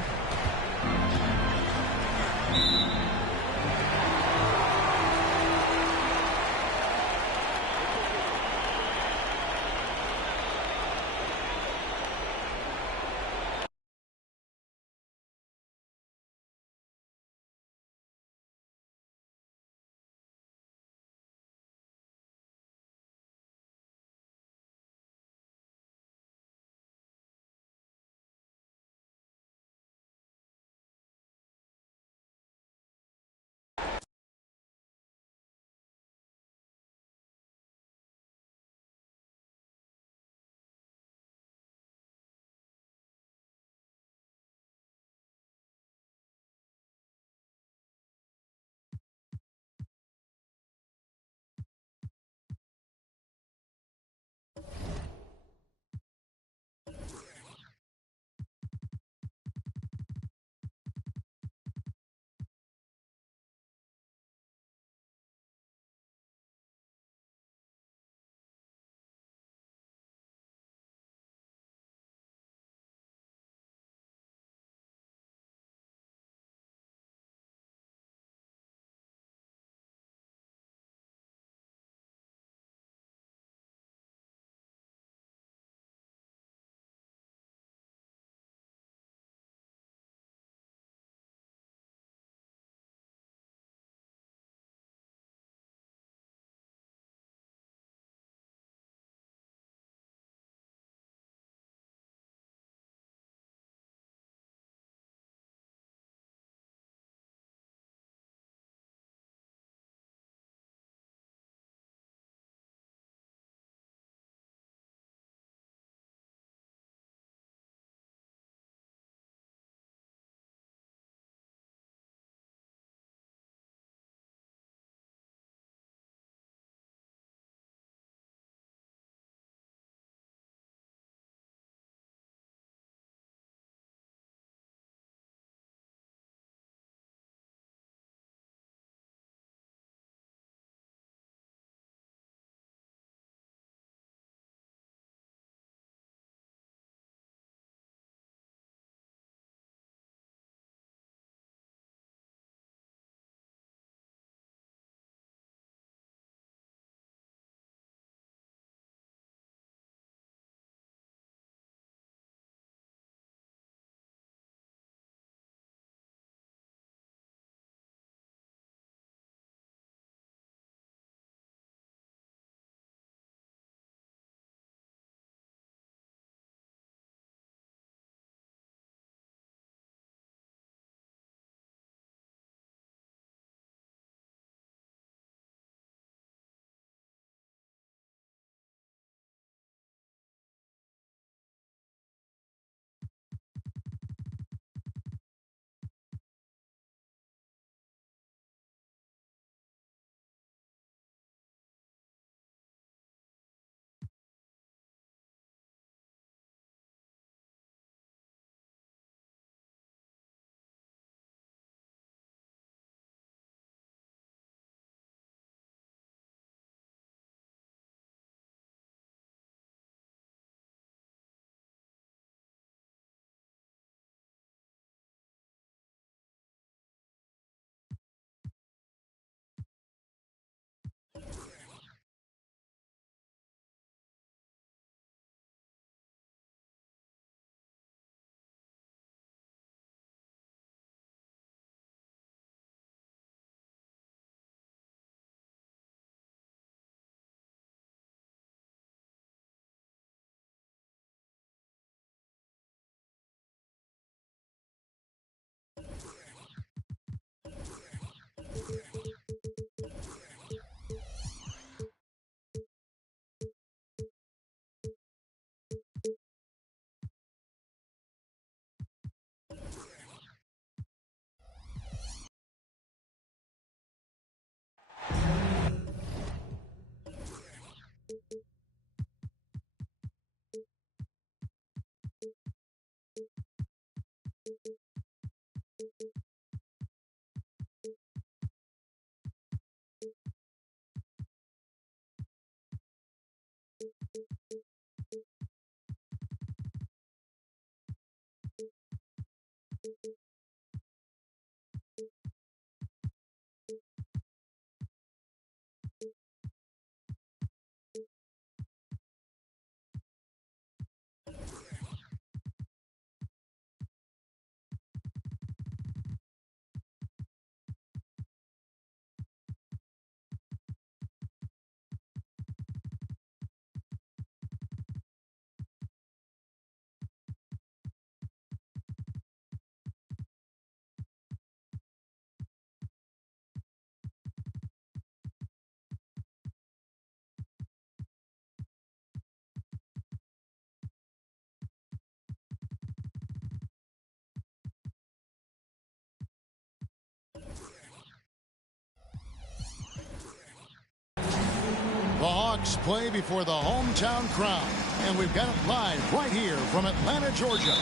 Hawks play before the hometown crowd, and we've got it live right here from Atlanta, Georgia.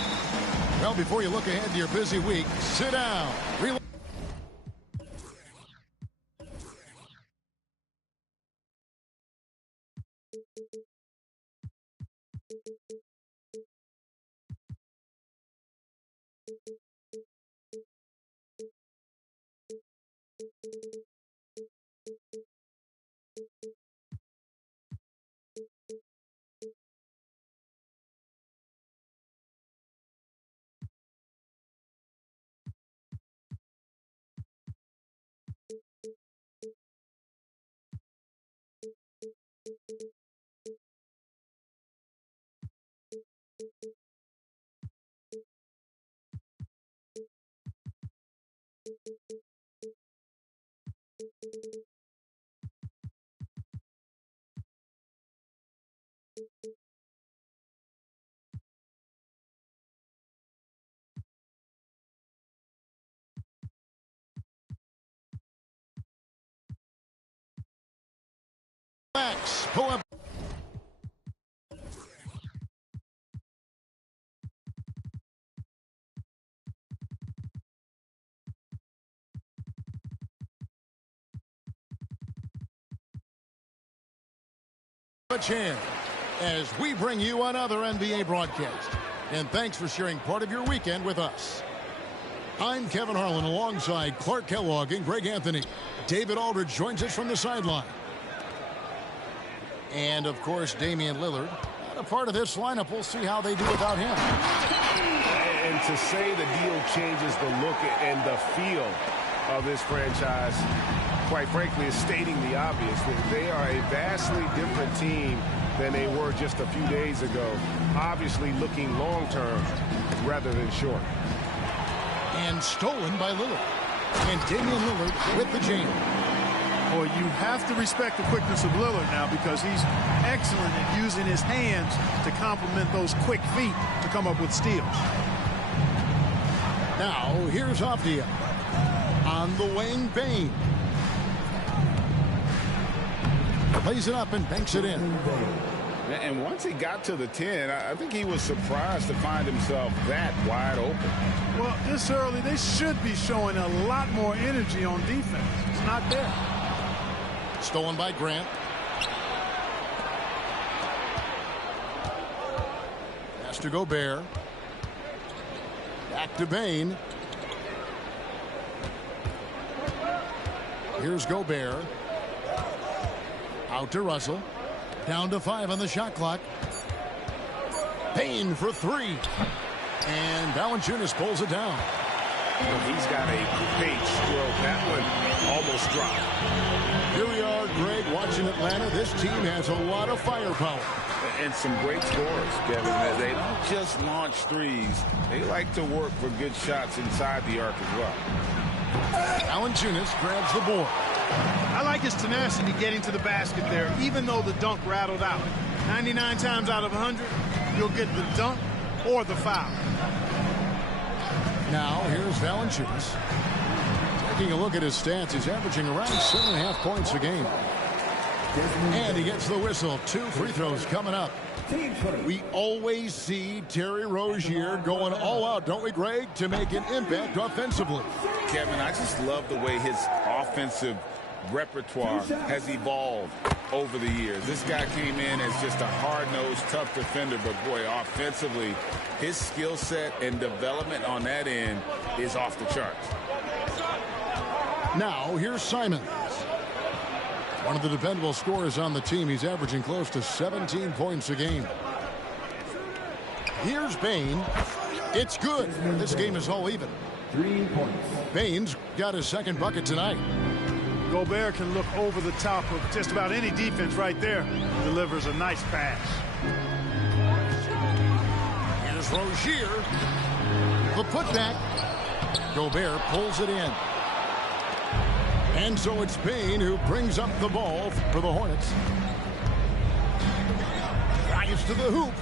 Well, before you look ahead to your busy week, sit down. Relax. Pull up. A chance as we bring you another NBA broadcast. And thanks for sharing part of your weekend with us. I'm Kevin Harlan alongside Clark Kellogg and Greg Anthony. David Aldridge joins us from the sideline. And, of course, Damian Lillard. Not a part of this lineup. We'll see how they do without him. And to say the deal changes the look and the feel of this franchise, quite frankly, is stating the obvious. They are a vastly different team than they were just a few days ago. Obviously looking long-term rather than short. And stolen by Lillard. And Damian Lillard with the jam. Boy, you have to respect the quickness of Lillard now because he's excellent at using his hands to complement those quick feet to come up with steals. Now, here's Avdia. On the wing, Bane. Plays it up and banks it in. And once he got to the 10, I think he was surprised to find himself that wide open. Well, this early, they should be showing a lot more energy on defense. It's not there. Stolen by Grant. Pass to Gobert. Back to Bane. Here's Gobert. Out to Russell. Down to 5 on the shot clock. Bane for 3. And Valanciunas pulls it down. Well, he's got a great stroke. That one almost dropped. Here we are, Greg, watching Atlanta. This team has a lot of firepower. And some great scores, Kevin. They don't just launch threes. They like to work for good shots inside the arc as well. Valanciunas grabs the board. I like his tenacity getting to the basket there, even though the dunk rattled out. 99 times out of 100, you'll get the dunk or the foul. Now, here's Valanciunas. Taking a look at his stats, he's averaging around 7.5 points a game. And he gets the whistle. 2 free throws coming up. We always see Terry Rozier going all out, don't we, Greg, to make an impact offensively. Kevin, I just love the way his offensive repertoire has evolved over the years. This guy came in as just a hard-nosed, tough defender, but boy, offensively, his skill set and development on that end is off the charts. Now, here's Simons. One of the dependable scorers on the team. He's averaging close to 17 points a game. Here's Bane. It's good. This game is all even. 3 points. Bane's got his second bucket tonight. Gobert can look over the top of just about any defense right there. Delivers a nice pass. Here's Rozier. The putback. Gobert pulls it in. And so it's Bane who brings up the ball for the Hornets. Drives to the hoop.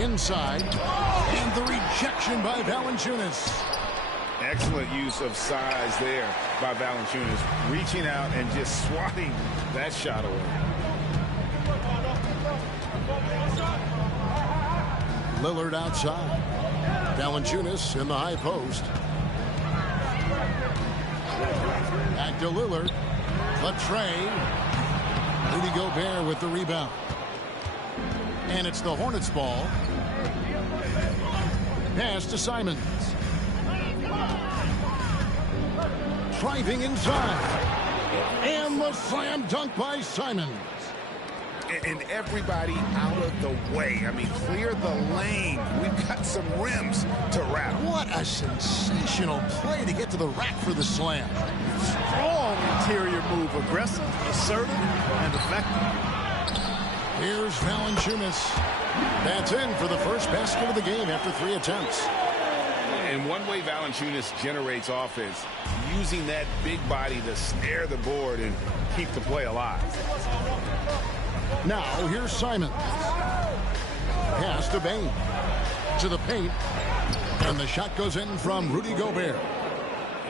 Inside. And the rejection by Valanciunas. Excellent use of size there by Valanciunas, reaching out and just swatting that shot away. Lillard outside. Valanciunas in the high post. Back to Lillard. The tray. Rudy Gobert with the rebound. And it's the Hornets ball. Pass to Simons. Driving inside. And the slam dunk by Simons. And everybody out of the way. I mean, clear the lane. We've got some rims to wrap. What a sensational play to get to the rack for the slam. Strong interior move. Aggressive, assertive, and effective. Here's Valanciunas. That's in for the first basket of the game after 3 attempts. And one way Valanciunas generates offense, using that big body to snare the board and keep the play alive. Now, here's Simons. Pass to Bain. To the paint. And the shot goes in from Rudy Gobert.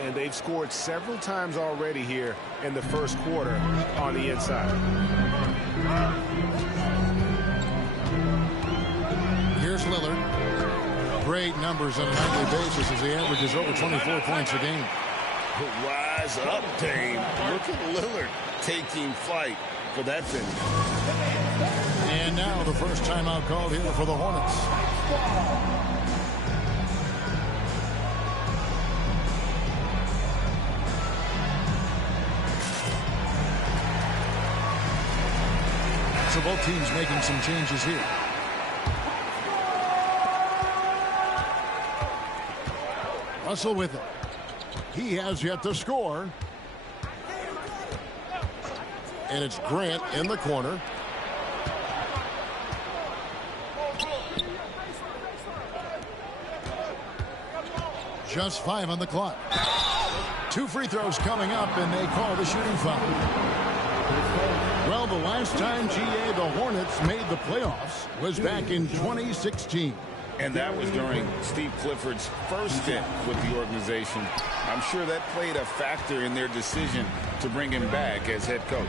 And they've scored several times already here in the first quarter on the inside. Here's Lillard. Great numbers on a nightly basis as he averages over 24 points a game. Rise up, Dame. Look at Lillard taking flight for that finish. And now the first timeout called here for the Hornets. So both teams making some changes here. Russell with it. He has yet to score. And it's Grant in the corner. Just 5 on the clock. 2 free throws coming up, and they call the shooting foul. Well, the last time, GA, the Hornets made the playoffs was back in 2016. And that was during Steve Clifford's first stint with the organization. I'm sure that played a factor in their decision to bring him back as head coach.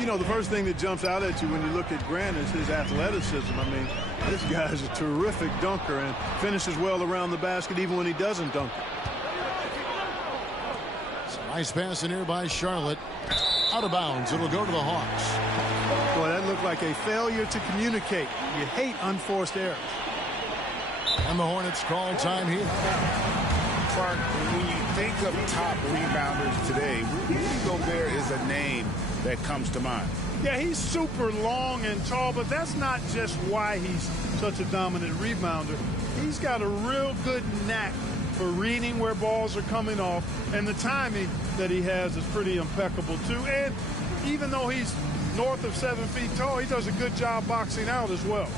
You know, the first thing that jumps out at you when you look at Grant is his athleticism. I mean, this guy is a terrific dunker and finishes well around the basket even when he doesn't dunk it. Nice pass in here by Charlotte. Out of bounds. It'll go to the Hawks. Boy, that looked like a failure to communicate. You hate unforced errors. And the Hornets call time here. Clark, when you think of top rebounders today, Rudy Gobert is a name that comes to mind. Yeah, he's super long and tall, but that's not just why he's such a dominant rebounder. He's got a real good knack for reading where balls are coming off, and the timing that he has is pretty impeccable too. And even though he's north of 7 feet tall, he does a good job boxing out as well.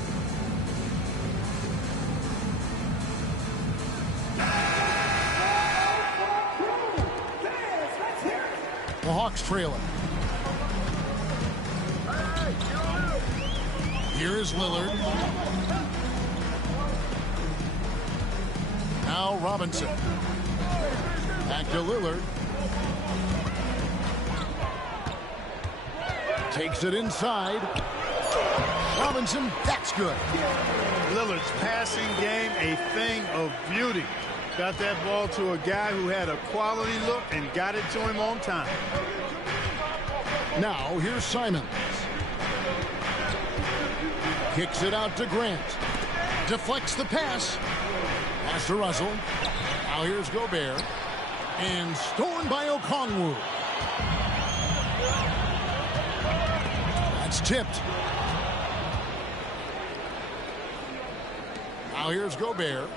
The Hawks trailing. Here is Lillard. Now Robinson. Back to Lillard. Takes it inside. Robinson, that's good. Lillard's passing game, a thing of beauty. Got that ball to a guy who had a quality look and got it to him on time. Now here's Simons. Kicks it out to Grant. Deflects the pass. Pass to Russell. Now here's Gobert. And stolen by Okongwu. That's tipped. Now here's Gobert.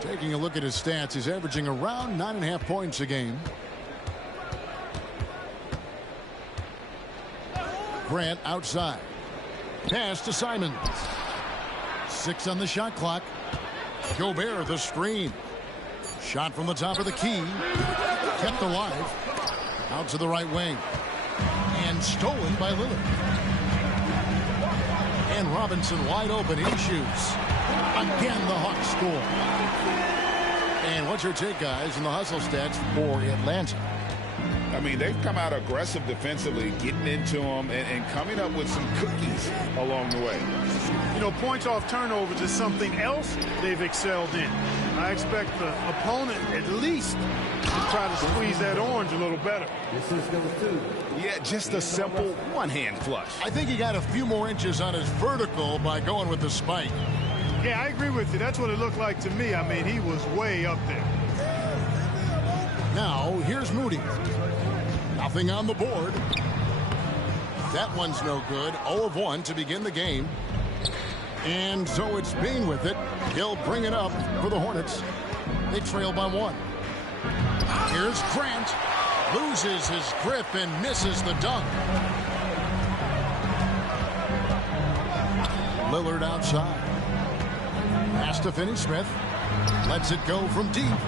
Taking a look at his stats, he's averaging around 9.5 points a game. Grant outside. Pass to Simons. 6 on the shot clock. Gobert the screen. Shot from the top of the key. Kept alive. Out to the right wing. And stolen by Lillard. And Robinson wide open. He shoots. Again, the Hawks score. And what's your take, guys, in the hustle stats for Atlanta? I mean, they've come out aggressive defensively, getting into them and coming up with some cookies along the way. You know, points off turnovers is something else they've excelled in. I expect the opponent at least to try to squeeze that orange a little better. Yeah, just a simple one-hand flush. I think he got a few more inches on his vertical by going with the spike. Yeah, I agree with you. That's what it looked like to me. I mean, he was way up there. Now, here's Moody. Nothing on the board. That one's no good. 0 of 1 to begin the game. And so it's Bean with it. He'll bring it up for the Hornets. They trail by 1. Here's Grant. Loses his grip and misses the dunk. Lillard outside. Pass to Finney-Smith. Lets it go from deep.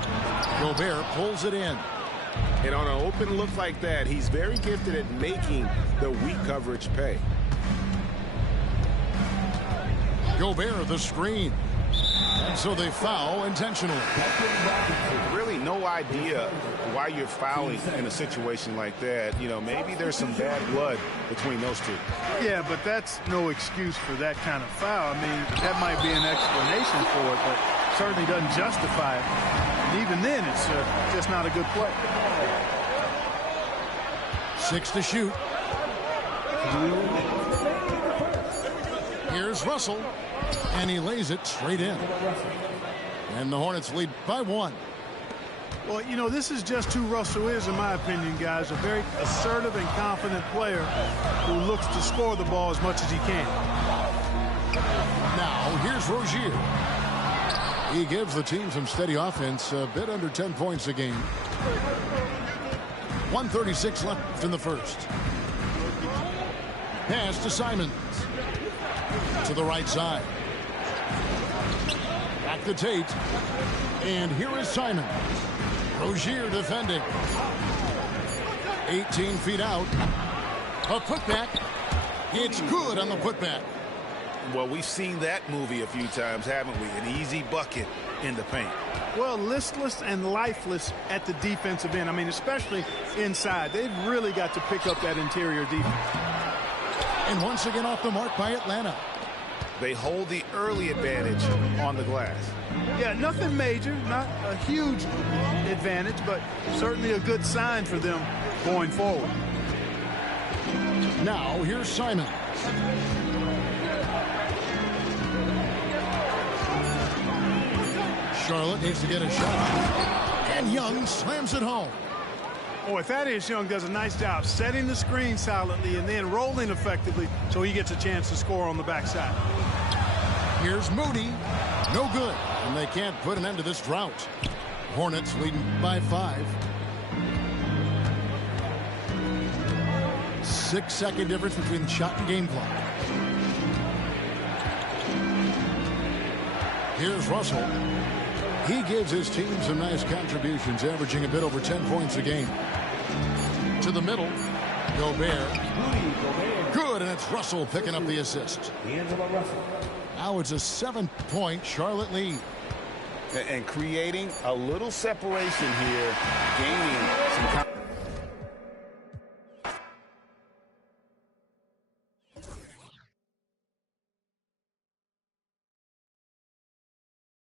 Gobert pulls it in. And on an open look like that, he's very gifted at making the weak coverage pay. Gobert the screen. And so they foul intentionally. Really no idea why you're fouling in a situation like that. You know, maybe there's some bad blood between those two. Yeah, but that's no excuse for that kind of foul. I mean, that might be an explanation for it, but certainly doesn't justify it. And even then, it's just not a good play. 6 to shoot. Here's Russell. And he lays it straight in. And the Hornets lead by 1. Well, you know, this is just who Russell is, in my opinion, guys. A very assertive and confident player who looks to score the ball as much as he can. Now, here's Rozier. He gives the team some steady offense, a bit under 10 points a game. 1:36 left in the first. Pass to Simons. To the right side. Back to Tate. And here is Simon. Rozier defending. 18 feet out. A putback. It's good on the putback. Well, we've seen that movie a few times, haven't we? An easy bucket in the paint. Well, listless and lifeless at the defensive end. I mean, especially inside. They've really got to pick up that interior defense. And once again off the mark by Atlanta. They hold the early advantage on the glass. Yeah, nothing major, not a huge advantage, but certainly a good sign for them going forward. Now, here's Simon. Charlotte needs to get a shot. And Young slams it home. Boy, Thaddeus Young does a nice job setting the screen solidly and then rolling effectively so he gets a chance to score on the backside. Here's Moody. No good. And they can't put an end to this drought. Hornets leading by 5. 6-second difference between the shot and game clock. Here's Russell. He gives his team some nice contributions, averaging a bit over 10 points a game. To the middle. Gobert. Good, and it's Russell picking up the assist. Now it's a 7-point Charlotte lead. And creating a little separation here, gaining some